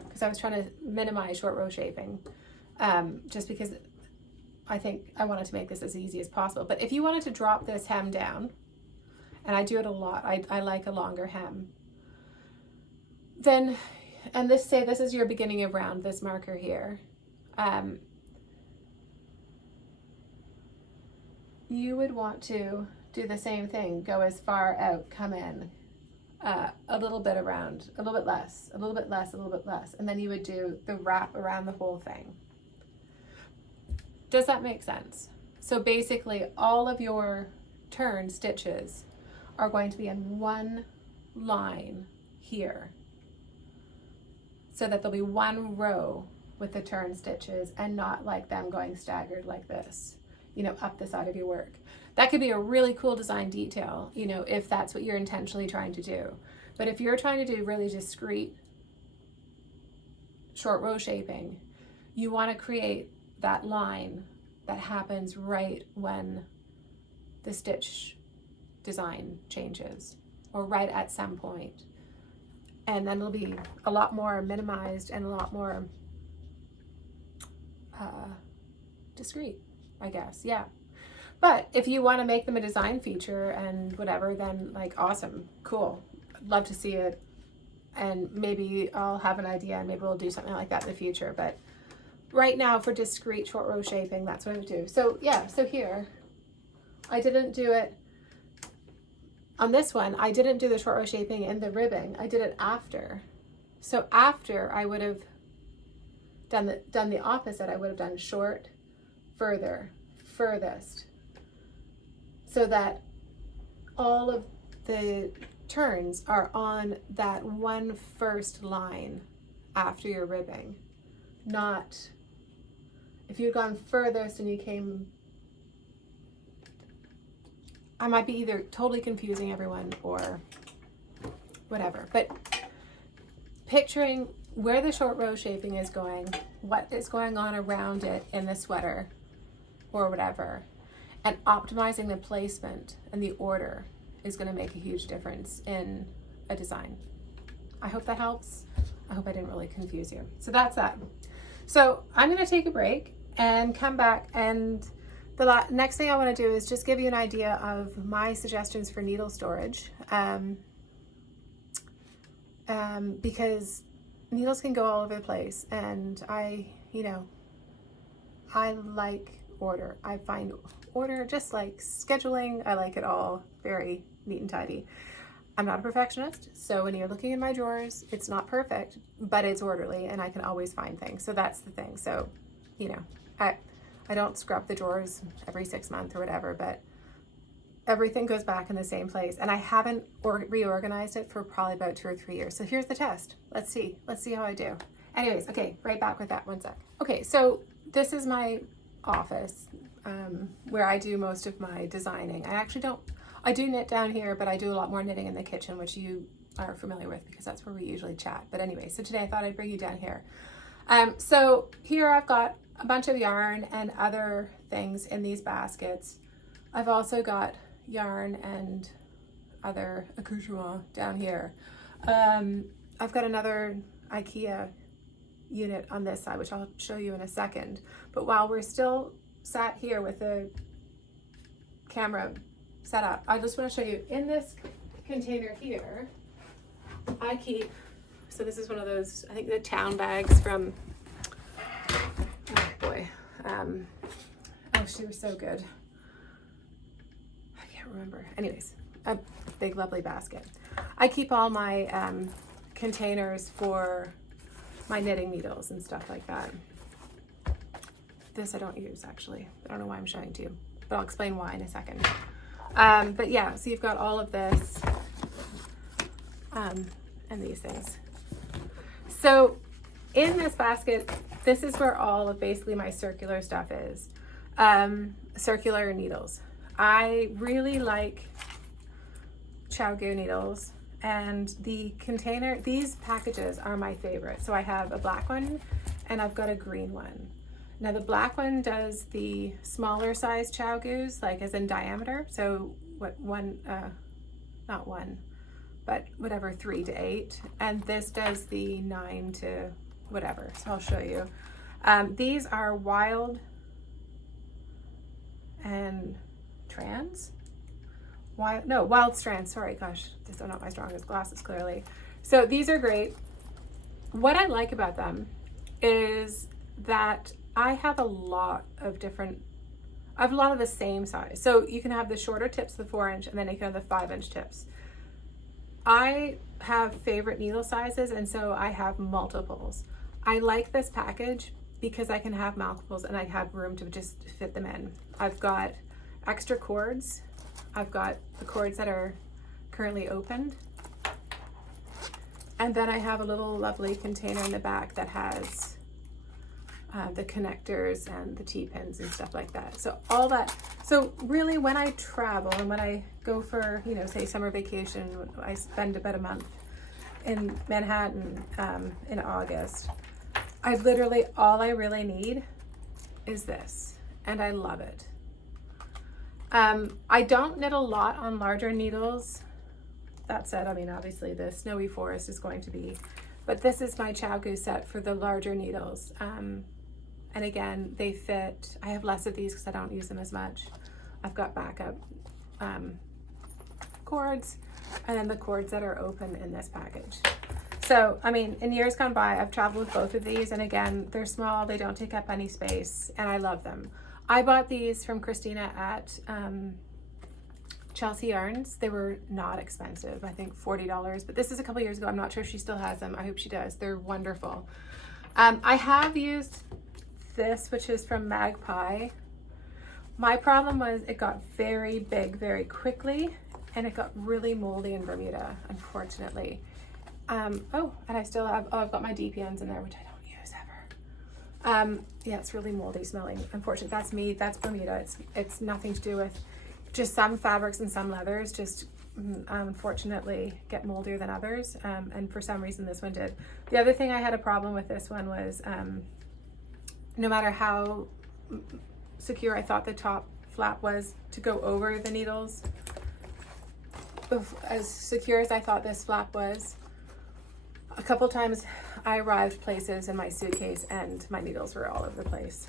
because I was trying to minimize short row shaping just because I think I wanted to make this as easy as possible. But if you wanted to drop this hem down, and I do it a lot, I like a longer hem, then, and this is your beginning of round, this marker here, you would want to do the same thing, go as far out, come in a little bit around, a little bit less, a little bit less, a little bit less, and then you would do the wrap around the whole thing. Does that make sense? So basically all of your turn stitches are going to be in one line here, so that there'll be one row with the turn stitches and not like them going staggered like this, you know, up the side of your work. That could be a really cool design detail, you know, if that's what you're intentionally trying to do. But if you're trying to do really discreet short row shaping, you want to create that line that happens right when the stitch design changes or right at some point. And then it'll be a lot more minimized and a lot more discreet, I guess. Yeah. But if you want to make them a design feature and whatever, then like awesome, cool. I'd love to see it. And maybe I'll have an idea and maybe we'll do something like that in the future. But right now for discreet short row shaping, that's what I would do. So yeah, so here, I didn't do it on this one. I didn't do the short row shaping in the ribbing. I did it after. So after I would have done the opposite. I would have done short, further, furthest, so that all of the turns are on that one first line after your ribbing. Not if you'd gone furthest and you came, I might be either totally confusing everyone or whatever, but picturing where the short row shaping is going, what is going on around it in the sweater or whatever, and optimizing the placement and the order is going to make a huge difference in a design. I hope that helps. I hope I didn't really confuse you. So that's that. So I'm going to take a break and come back, and the next thing I want to do is just give you an idea of my suggestions for needle storage, because needles can go all over the place, and I like order. I find order, just like scheduling, I like it all very neat and tidy. I'm not a perfectionist, so when you're looking in my drawers, it's not perfect, but it's orderly and I can always find things. So that's the thing. So, I don't scrub the drawers every 6 months or whatever, but everything goes back in the same place, and I haven't reorganized it for probably about 2 or 3 years. So here's the test. Let's see how I do. Anyways, okay, right back with that, 1 sec. Okay, so this is my office, where I do most of my designing. I do knit down here, but I do a lot more knitting in the kitchen, which you are familiar with because that's where we usually chat. But anyway, so today I thought I'd bring you down here. So here I've got a bunch of yarn and other things in these baskets. I've also got yarn and other accoutrements down here. I've got another IKEA unit on this side, which I'll show you in a second. But while we're still sat here with the camera set up, I just want to show you in this container here, I keep, so this is one of those, I think the town bags from, oh boy, oh, she was so good. I can't remember. Anyways, a big lovely basket. I keep all my containers for my knitting needles and stuff like that. This I don't use actually. I don't know why I'm showing to you, but I'll explain why in a second. But yeah, so you've got all of this and these things. So in this basket, this is where all of basically my circular stuff is. Circular needles. I really like Chowgu needles, and the container, these packages are my favorite. So I have a black one and I've got a green one. Now the black one does the smaller size Chowgus, like as in diameter. So what not one, but whatever, 3 to 8. And this does the 9 to whatever. So I'll show you. These are wild and trans. Wild strands. Sorry, gosh, these are not my strongest glasses, clearly. So these are great. What I like about them is that I have a lot of the same size. So you can have the shorter tips, the 4-inch, and then you can have the 5-inch tips. I have favorite needle sizes, and so I have multiples. I like this package because I can have multiples and I have room to just fit them in. I've got extra cords. I've got the cords that are currently opened. And then I have a little lovely container in the back that has the connectors and the T-pins and stuff like that. So all that. So really when I travel and when I go for, say summer vacation, I spend about a month in Manhattan in August. All I really need is this, and I love it. I don't knit a lot on larger needles that said, I mean, obviously the Snowy Forest is going to be, but this is my CaMaRose set for the larger needles. And again, they fit. I have less of these because I don't use them as much. I've got backup cords, and then the cords that are open in this package. So, I mean, in years gone by, I've traveled with both of these, and again, they're small, they don't take up any space, and I love them. I bought these from Christina at Chelsea Yarns. They were not expensive, I think $40, but this is a couple years ago. I'm not sure if she still has them. I hope she does. They're wonderful. I have used this, which is from Magpie. My problem was it got very big very quickly, and it got really moldy in Bermuda, unfortunately. Oh, and I still have, oh, I've got my DPNs in there, which I don't use ever. Yeah, it's really moldy smelling. Unfortunately, that's me, that's Bermuda. It's nothing to do with, just some fabrics and some leathers just unfortunately get moldier than others. And for some reason this one did. The other thing I had a problem with this one was, no matter how secure I thought the top flap was to go over the needles, as secure as I thought this flap was, a couple times I arrived places in my suitcase and my needles were all over the place.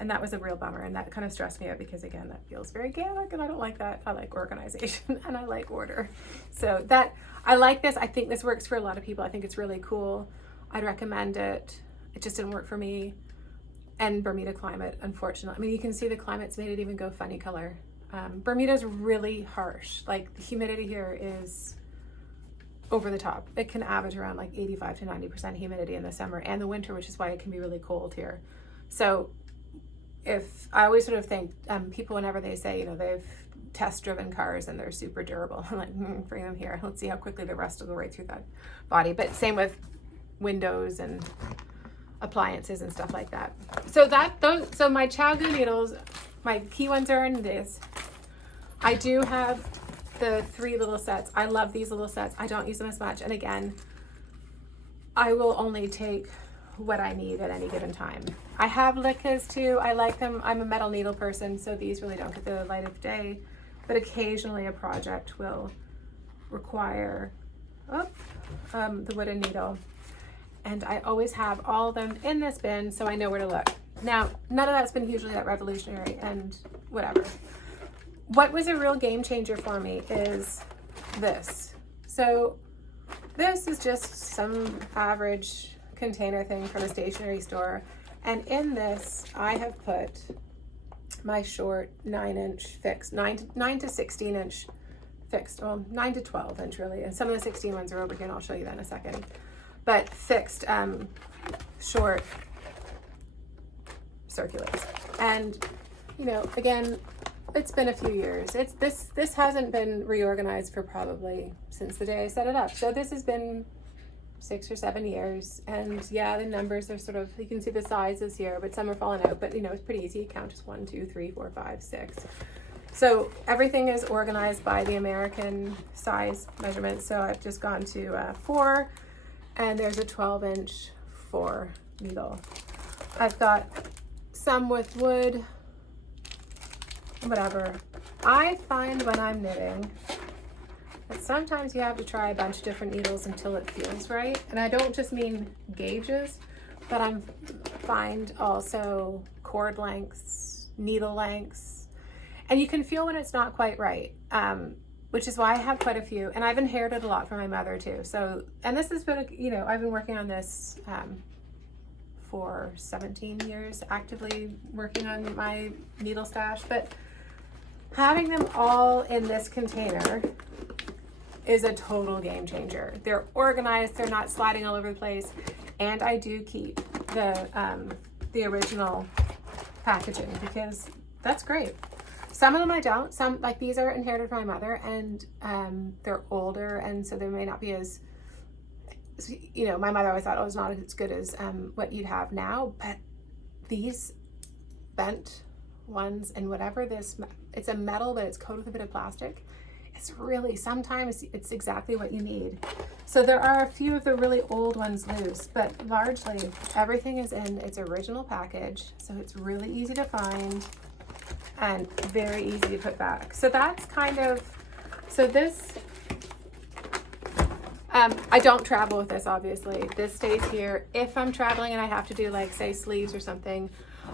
And that was a real bummer, and that kind of stressed me out because again, that feels very Gaelic and I don't like that. I like organization and I like order. So that, I like this. I think this works for a lot of people. I think it's really cool. I'd recommend it. It just didn't work for me. And Bermuda climate, unfortunately. I mean, you can see the climate's made it even go funny color. Bermuda's really harsh. Like the humidity here is over the top. It can average around like 85 to 90% humidity in the summer and the winter, which is why it can be really cold here. So if I always sort of think people, whenever they say, you know, they've test driven cars and they're super durable, I'm like, bring them here. Let's see how quickly the rust will go right through that body. But same with windows and appliances and stuff like that. So so my CaMaRose needles, my key ones are in this. I do have the 3 little sets. I love these little sets. I don't use them as much. And again, I will only take what I need at any given time. I have Lickas too. I like them. I'm a metal needle person, so these really don't get the light of day, but occasionally a project will require the wooden needle. And I always have all of them in this bin, so I know where to look. Now, none of that's been hugely that revolutionary and whatever. What was a real game changer for me is this. So this is just some average container thing from a stationery store. And in this, I have put my short 9-inch fixed, 9 to 16 inch fixed, well, 9 to 12 inch really. And some of the 16 ones are over here and I'll show you that in a second. But fixed short circulars. And, you know, again, it's been a few years. This hasn't been reorganized for probably since the day I set it up. So this has been 6 or 7 years. And yeah, the numbers are sort of, you can see the sizes here, but some are falling out, but you know, it's pretty easy. You count just 1, 2, 3, 4, 5, 6. So everything is organized by the American size measurement. So I've just gone to 4, and there's a 12-inch 4 needle. I've got some with wood, whatever. I find when I'm knitting that sometimes you have to try a bunch of different needles until it feels right. And I don't just mean gauges, but I find also cord lengths, needle lengths, and you can feel when it's not quite right, which is why I have quite a few. And I've inherited a lot from my mother too. So, and this has been, you know, I've been working on this for 17 years, actively working on my needle stash, but having them all in this container is a total game changer. They're organized, they're not sliding all over the place, and I do keep the original packaging because that's great. Some of them I don't. Some, like these, are inherited from my mother, and they're older, and so they may not be as, you know, my mother always thought, oh, it's not as good as what you'd have now, but these bent ones and whatever this, it's a metal, but it's coated with a bit of plastic. It's really, sometimes it's exactly what you need. So there are a few of the really old ones loose, but largely everything is in its original package. So it's really easy to find and very easy to put back. So that's kind of, so this I don't travel with this, obviously. This stays here. If I'm traveling and I have to do, like, say, sleeves or something,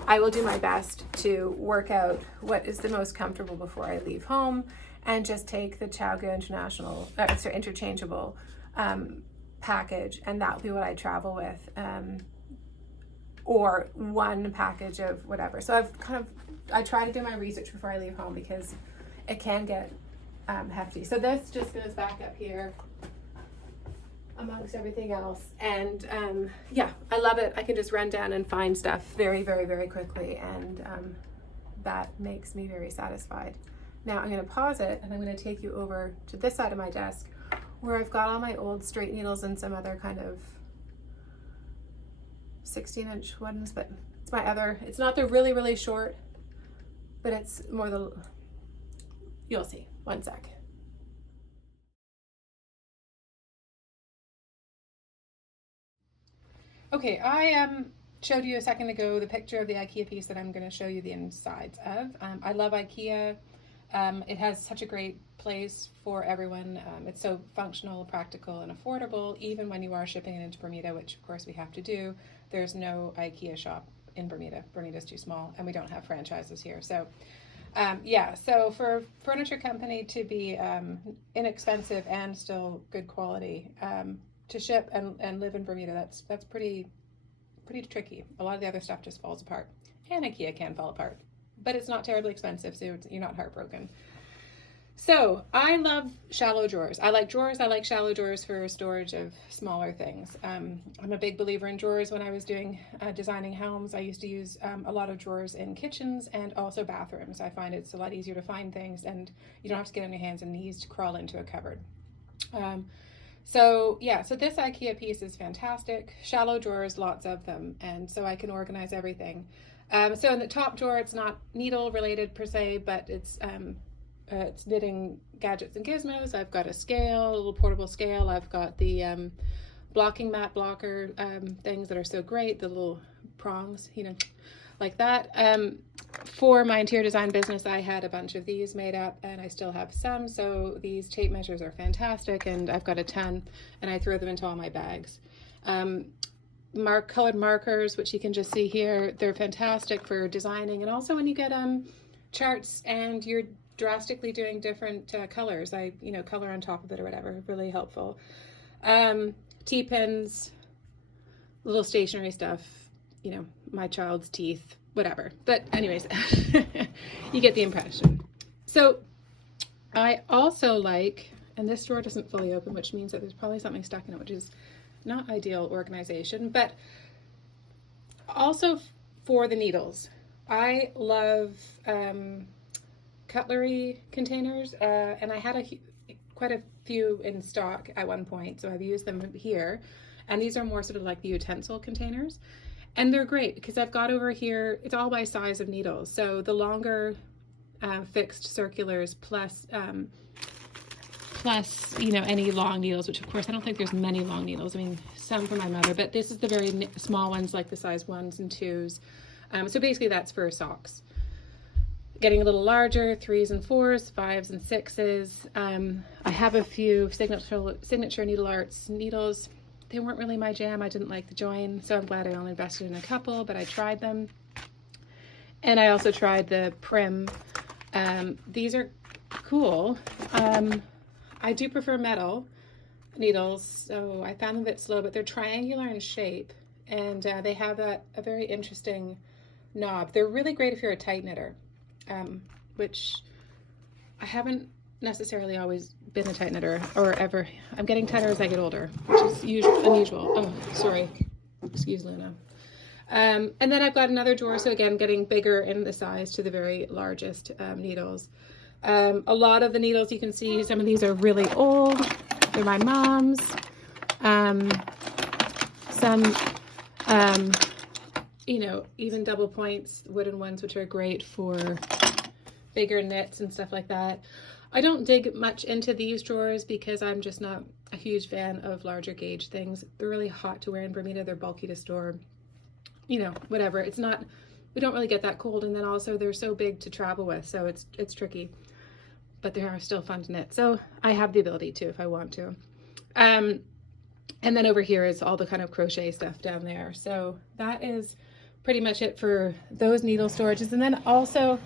I will do my best to work out what is the most comfortable before I leave home, and just take the CaMaRose International, interchangeable package, and that'll be what I travel with, or one package of whatever. So I try to do my research before I leave home, because it can get hefty. So this just goes back up here amongst everything else, and yeah, I love it. I can just run down and find stuff very, very, very quickly, and that makes me very satisfied. Now I'm going to pause it, and I'm going to take you over to this side of my desk, where I've got all my old straight needles and some other kind of 16-inch ones, but it's my other, it's not the really, really short, but it's more the, you'll see. One sec. Okay, I showed you a second ago the picture of the IKEA piece that I'm going to show you the insides of. I love IKEA. It has such a great place for everyone. It's so functional, practical, and affordable. Even when you are shipping it into Bermuda, which of course we have to do, there's no IKEA shop in Bermuda. Bermuda's too small, and we don't have franchises here. So yeah, so for furniture company to be inexpensive and still good quality, to ship and live in Bermuda, that's pretty tricky. A lot of the other stuff just falls apart, and IKEA can fall apart, but it's not terribly expensive, so you're not heartbroken. So I love shallow drawers. I like drawers. I like shallow drawers for storage of smaller things. I'm a big believer in drawers. When I was doing designing homes, I used to use a lot of drawers in kitchens and also bathrooms. I find it's a lot easier to find things, and you don't have to get on your hands and knees to crawl into a cupboard. So yeah, so this IKEA piece is fantastic. Shallow drawers, lots of them, and so I can organize everything. So in the top drawer, it's not needle related per se, but it's knitting gadgets and gizmos. I've got a scale, a little portable scale. I've got the blocking mat blocker things that are so great, the little prongs, you know, like that. For my interior design business, I had a bunch of these made up, and I still have some. So these tape measures are fantastic, and I've got a ton, and I throw them into all my bags. Colored markers, which you can just see here, they're fantastic for designing, and also when you get charts and you're drastically doing different colors, color on top of it or whatever, really helpful. T-pins, little stationery stuff, you know, my child's teeth, whatever. But anyways, you get the impression. So I also like, and this drawer doesn't fully open, which means that there's probably something stuck in it, which is not ideal organization, but also for the needles. I love cutlery containers, and I had quite a few in stock at one point, so I've used them here. And these are more sort of like the utensil containers. And they're great because I've got over here, it's all by size of needles. So the longer fixed circulars plus, you know, any long needles, which of course I don't think there's many long needles. I mean, some for my mother, but this is the very small ones, like the size 1s and 2s. So basically that's for socks. Getting a little larger, 3s and 4s, 5s and 6s. I have a few signature needle arts needles. They weren't really my jam. I didn't like the join, so I'm glad I only invested in a couple, but I tried them. And I also tried the Prim. These are cool. I do prefer metal needles, so I found them a bit slow, but they're triangular in shape, and they have a very interesting knob. They're really great if you're a tight knitter, which I haven't necessarily always been a tight knitter, or ever. I'm getting tighter as I get older, which is unusual. Oh, sorry. Excuse Luna. And then I've got another drawer, so again, getting bigger in the size to the very largest needles. A lot of the needles you can see, some of these are really old. They're my mom's. Some, you know, even double points, wooden ones, which are great for bigger knits and stuff like that. I don't dig much into these drawers because I'm just not a huge fan of larger gauge things. They're really hot to wear in Bermuda. They're bulky to store, you know, whatever. It's not, we don't really get that cold. And then also they're so big to travel with. So it's tricky, but they are still fun to knit. So I have the ability to, if I want to. And then over here is all the kind of crochet stuff down there. So that is pretty much it for those needle storages. And then also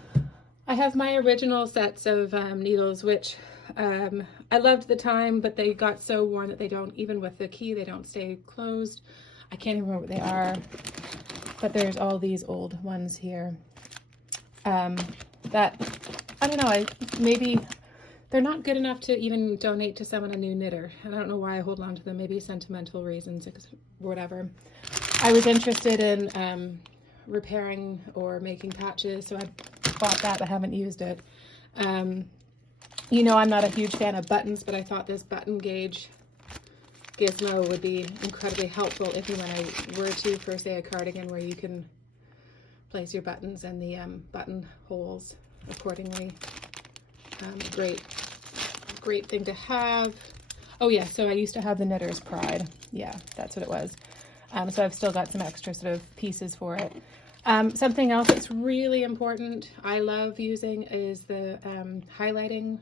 I have my original sets of needles, which I loved at the time, but they got so worn that they don't, even with the key, they don't stay closed. I can't even remember what they are, but there's all these old ones here that, I don't know, maybe they're not good enough to even donate to someone, a new knitter. And I don't know why I hold on to them, maybe sentimental reasons, whatever. I was interested in repairing or making patches, so I bought that but haven't used it. You know, I'm not a huge fan of buttons, but I thought this button gauge gizmo would be incredibly helpful if you were to, for say, a cardigan where you can place your buttons and the button holes accordingly. Great thing to have. Oh yeah, so I used to have the Knitter's Pride. Yeah, that's what it was. So I've still got some extra sort of pieces for it. Something else that's really important, I love using, is the highlighter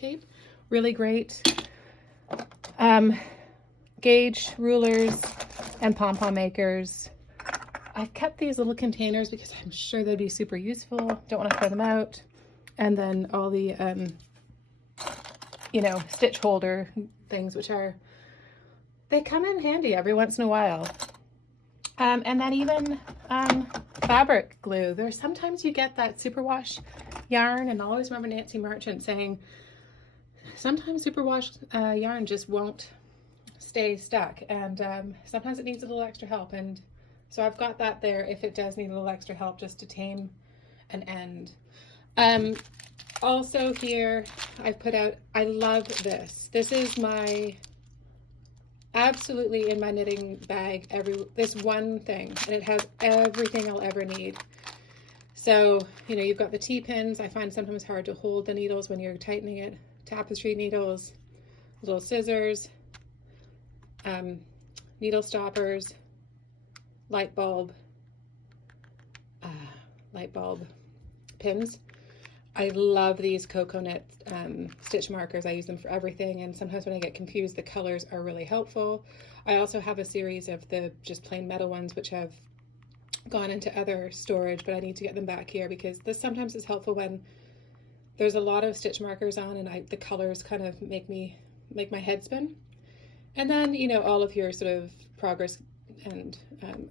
tape. Really great. Gauge rulers and pom-pom makers. I've kept these little containers because I'm sure they'd be super useful. Don't want to throw them out. And then all the, you know, stitch holder things, which they come in handy every once in a while. And then even fabric glue. Sometimes you get that superwash yarn, and I always remember Nancy Marchant saying, sometimes superwash yarn just won't stay stuck, and sometimes it needs a little extra help. And so I've got that there if it does need a little extra help just to tame an end. Also here I've put out, I love this. This is my, absolutely in my knitting bag, this one thing, and it has everything I'll ever need. So, you know, you've got the T-pins. I find sometimes hard to hold the needles when you're tightening it. Tapestry needles, little scissors, needle stoppers, light bulb pins. I love these Cocoa Knit stitch markers. I use them for everything, and sometimes when I get confused, the colors are really helpful. I also have a series of the just plain metal ones, which have gone into other storage, but I need to get them back here because this sometimes is helpful when there's a lot of stitch markers on and the colors kind of make my head spin. And then, you know, all of your sort of progress and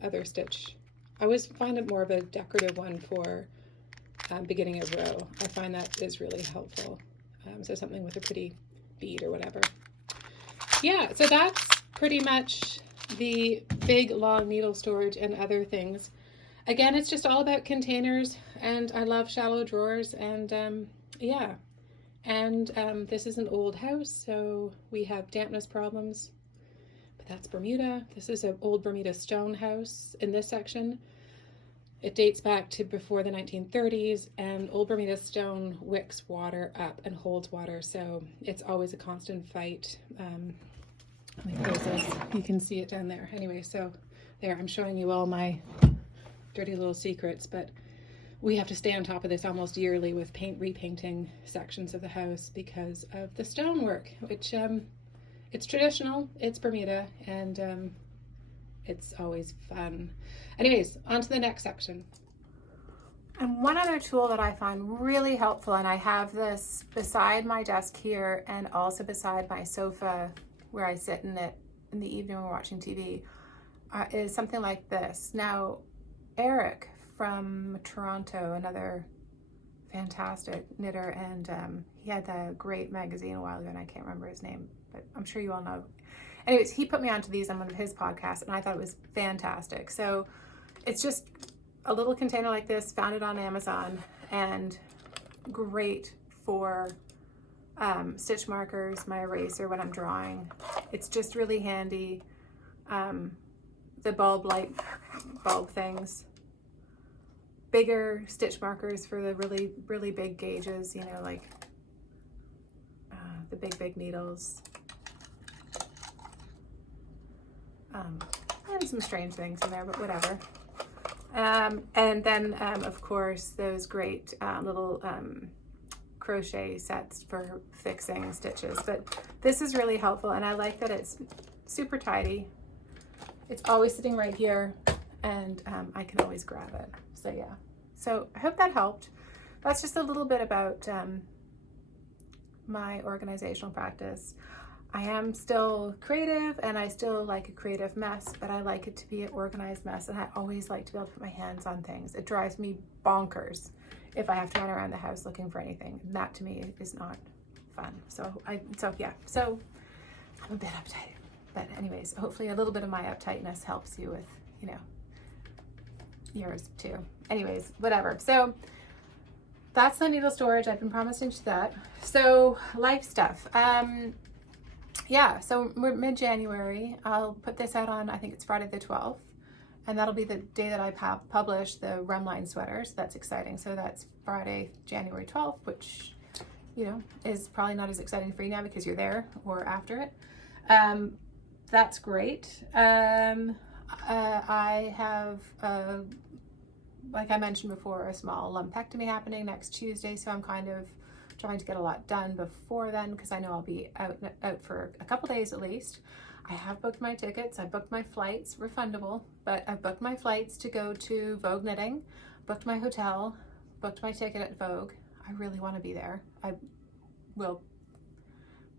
other stitch. I always find it more of a decorative one for beginning of row. I find that is really helpful. So something with a pretty bead or whatever. Yeah, so that's pretty much the big long needle storage and other things. Again, it's just all about containers, and I love shallow drawers, and yeah. And this is an old house, so we have dampness problems, but that's Bermuda. This is an old Bermuda stone house in this section. It dates back to before the 1930s, and old Bermuda stone wicks water up and holds water, so it's always a constant fight. Let me close this. You can see it down there. Anyway, so there, I'm showing you all my dirty little secrets, but we have to stay on top of this almost yearly with repainting sections of the house because of the stonework, which it's traditional, it's Bermuda, and it's always fun. Anyways, on to the next section. And one other tool that I find really helpful, and I have this beside my desk here and also beside my sofa where I sit in it in the evening when we're watching TV, is something like this. Now, Eric from Toronto, another fantastic knitter, and he had a great magazine a while ago, and I can't remember his name, but I'm sure you all know. Anyways, he put me onto these on one of his podcasts, and I thought it was fantastic. So it's just a little container like this, found it on Amazon, and great for stitch markers, my eraser when I'm drawing. It's just really handy. The light bulb things. Bigger stitch markers for the really, really big gauges, you know, like the big needles. And some strange things in there, but whatever. And then, of course, those great little crochet sets for fixing stitches, but this is really helpful, and I like that it's super tidy. It's always sitting right here, and I can always grab it. So yeah, so I hope that helped. That's just a little bit about my organizational practice. I am still creative, and I still like a creative mess, but I like it to be an organized mess, and I always like to be able to put my hands on things. It drives me bonkers if I have to run around the house looking for anything. That to me is not fun. So yeah, so I'm a bit uptight, but anyways, hopefully a little bit of my uptightness helps you with, you know, yours too. Anyways, whatever. So that's the needle storage. I've been promising to that. So life stuff. Yeah, so we're mid-January. I'll put this out on, I think it's Friday the 12th, and that'll be the day that I publish the Rhumb Line Sweater, so that's exciting. So that's Friday, January 12th, which, you know, is probably not as exciting for you now because you're there or after it. That's great. I have, like I mentioned before, a small lumpectomy happening next Tuesday, so I'm kind of trying to get a lot done before then because I know I'll be out for a couple days at least. I have booked my tickets, I booked my flights, refundable, but I've booked my flights to go to Vogue Knitting, booked my hotel, booked my ticket at Vogue. I really want to be there. I will,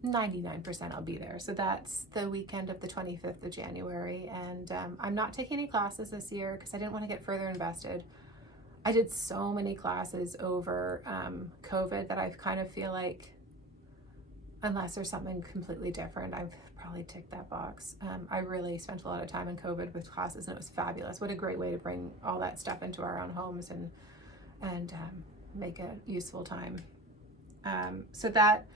99% I'll be there. So that's the weekend of the 25th of January, and I'm not taking any classes this year because I didn't want to get further invested. I did so many classes over COVID that I kind of feel like, unless there's something completely different, I've probably ticked that box. I really spent a lot of time in COVID with classes, and it was fabulous. What a great way to bring all that stuff into our own homes and make a useful time. So that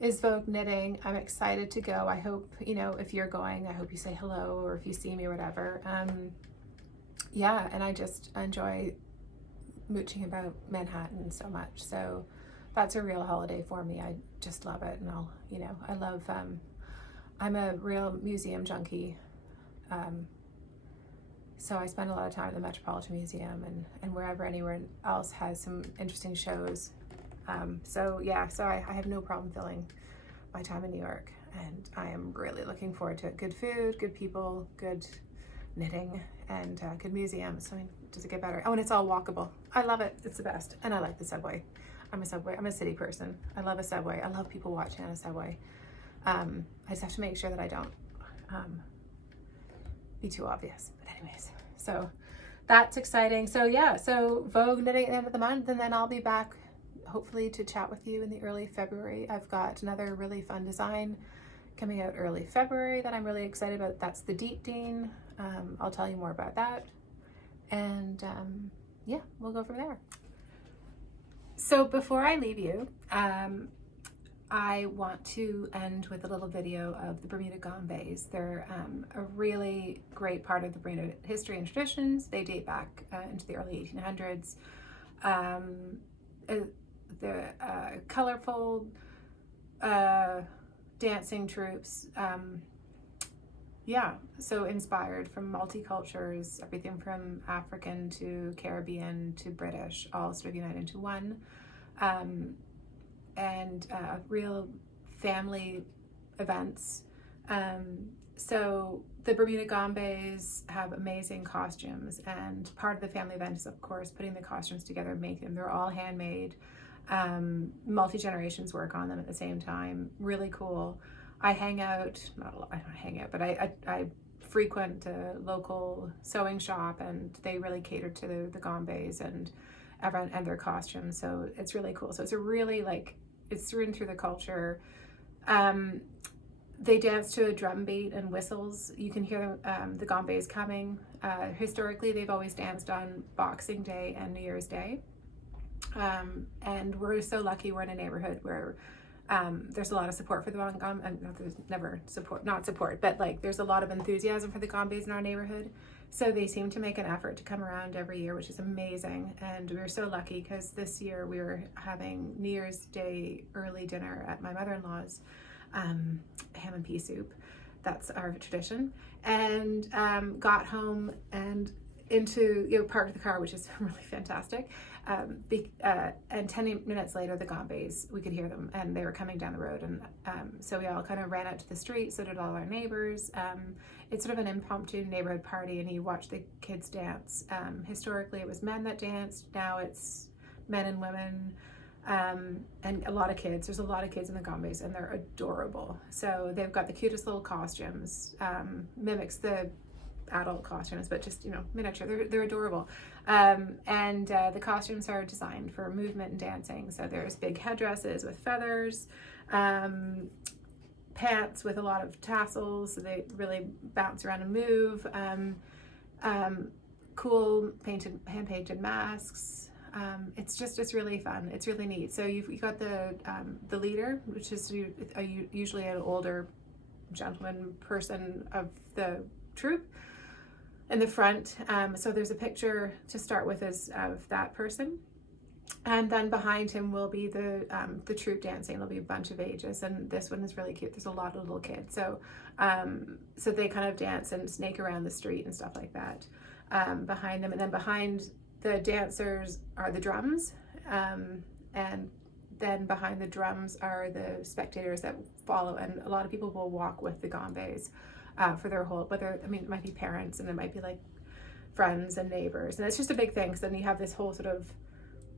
is Vogue Knitting. I'm excited to go. I hope, you know, if you're going, I hope you say hello, or if you see me or whatever. Yeah, and I just enjoy mooching about Manhattan so much. So that's a real holiday for me. I just love it. And I'll, you know, I love, I'm a real museum junkie. So I spend a lot of time at the Metropolitan Museum and wherever anywhere else has some interesting shows. So yeah, so I have no problem filling my time in New York, and I am really looking forward to it. Good food, good people, good knitting, and good museums. I mean, does it get better? Oh, and it's all walkable. I love it. It's the best. And I like the subway. I'm a city person. I love a subway. I love people watching on a subway. I just have to make sure that I don't be too obvious. But anyways, so that's exciting. So yeah, so Vogue Knitting at the end of the month, and then I'll be back hopefully to chat with you in the early February. I've got another really fun design coming out early February that I'm really excited about. That's the Deep Dean. I'll tell you more about that. And yeah, we'll go from there. So before I leave you, I want to end with a little video of the Bermuda Gombeys. They're a really great part of the Bermuda history and traditions. They date back into the early 1800s. They're colorful dancing troops. Yeah, so inspired from multicultures, everything from African to Caribbean to British, all sort of united into one. And real family events. So the Bermuda Gombeys have amazing costumes, and part of the family event is, of course, putting the costumes together and making them. They're all handmade. Multi-generations work on them at the same time. Really cool. I hang out, not a lot, I don't hang out, but I frequent a local sewing shop, and they really cater to the Gombeys and everyone and their costumes. So it's really cool. So it's a really, like, it's written through the culture. They dance to a drum beat and whistles. You can hear the Gombeys coming. Historically, they've always danced on Boxing Day and New Year's Day. And we're so lucky we're in a neighborhood where there's a lot of support for the Gombeys, and there's never not support, but like there's a lot of enthusiasm for the Gombeys in our neighborhood. So they seem to make an effort to come around every year, which is amazing. And we're so lucky because this year we were having New Year's Day early dinner at my mother-in-law's, ham and pea soup. That's our tradition. And got home and into, parked the car, which is really fantastic. and 10 minutes later, the Gombeys, we could hear them, and they were coming down the road, and so we all kind of ran out to the street, so did all our neighbors. It's sort of an impromptu neighborhood party, and you watch the kids dance. Historically, it was men that danced. Now it's men and women, and a lot of kids. There's a lot of kids in the Gombeys, and they're adorable. So they've got the cutest little costumes, mimics the adult costumes, but just, you know, miniature. They're adorable. The costumes are designed for movement and dancing. So there's big headdresses with feathers, pants with a lot of tassels, so they really bounce around and move. Cool hand painted masks. It's really fun. It's really neat. So you got the leader, which is usually an older gentleman person of the troupe in the front. So there's a picture to start with of that person, and then behind him will be the troupe dancing. There'll be a bunch of ages, and this one is really cute. There's a lot of little kids, so so they kind of dance and snake around the street and stuff like that behind them. And then behind the dancers are the drums, and then behind the drums are the spectators that follow, and a lot of people will walk with the Gombeys for their whole, it might be parents, and it might be like friends and neighbors, and it's just a big thing. So then you have this whole sort of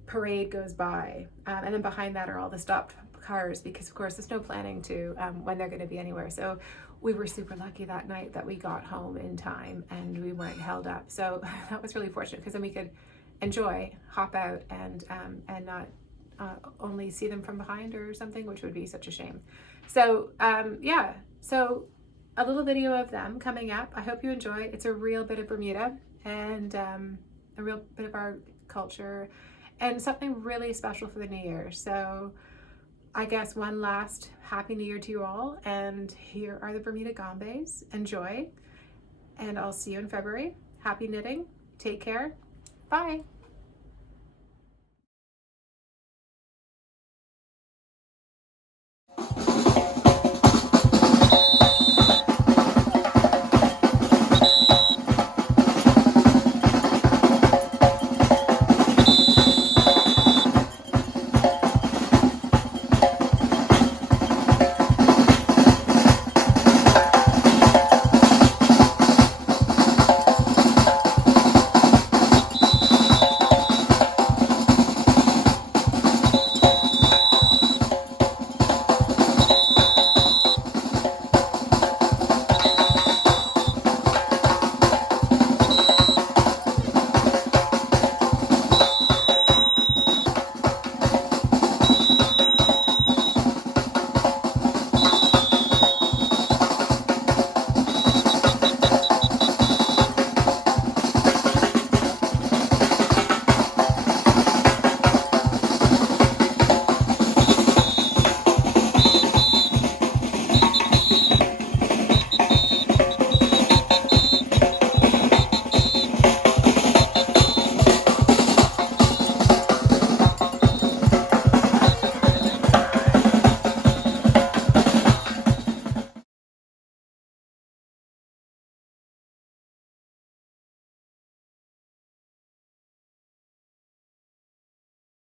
parade goes by, and then behind that are all the stopped cars, because of course there's no planning to when they're going to be anywhere. So we were super lucky that night that we got home in time and we weren't held up. So that was really fortunate, because then we could hop out and not only see them from behind or something, which would be such a shame. So yeah, so a little video of them coming up. I hope you enjoy. It's a real bit of Bermuda, and a real bit of our culture, and something really special for the new year. So I guess one last Happy New Year to you all, and here are the Bermuda Gombeys. Enjoy, and I'll see you in February. Happy knitting. Take care. Bye.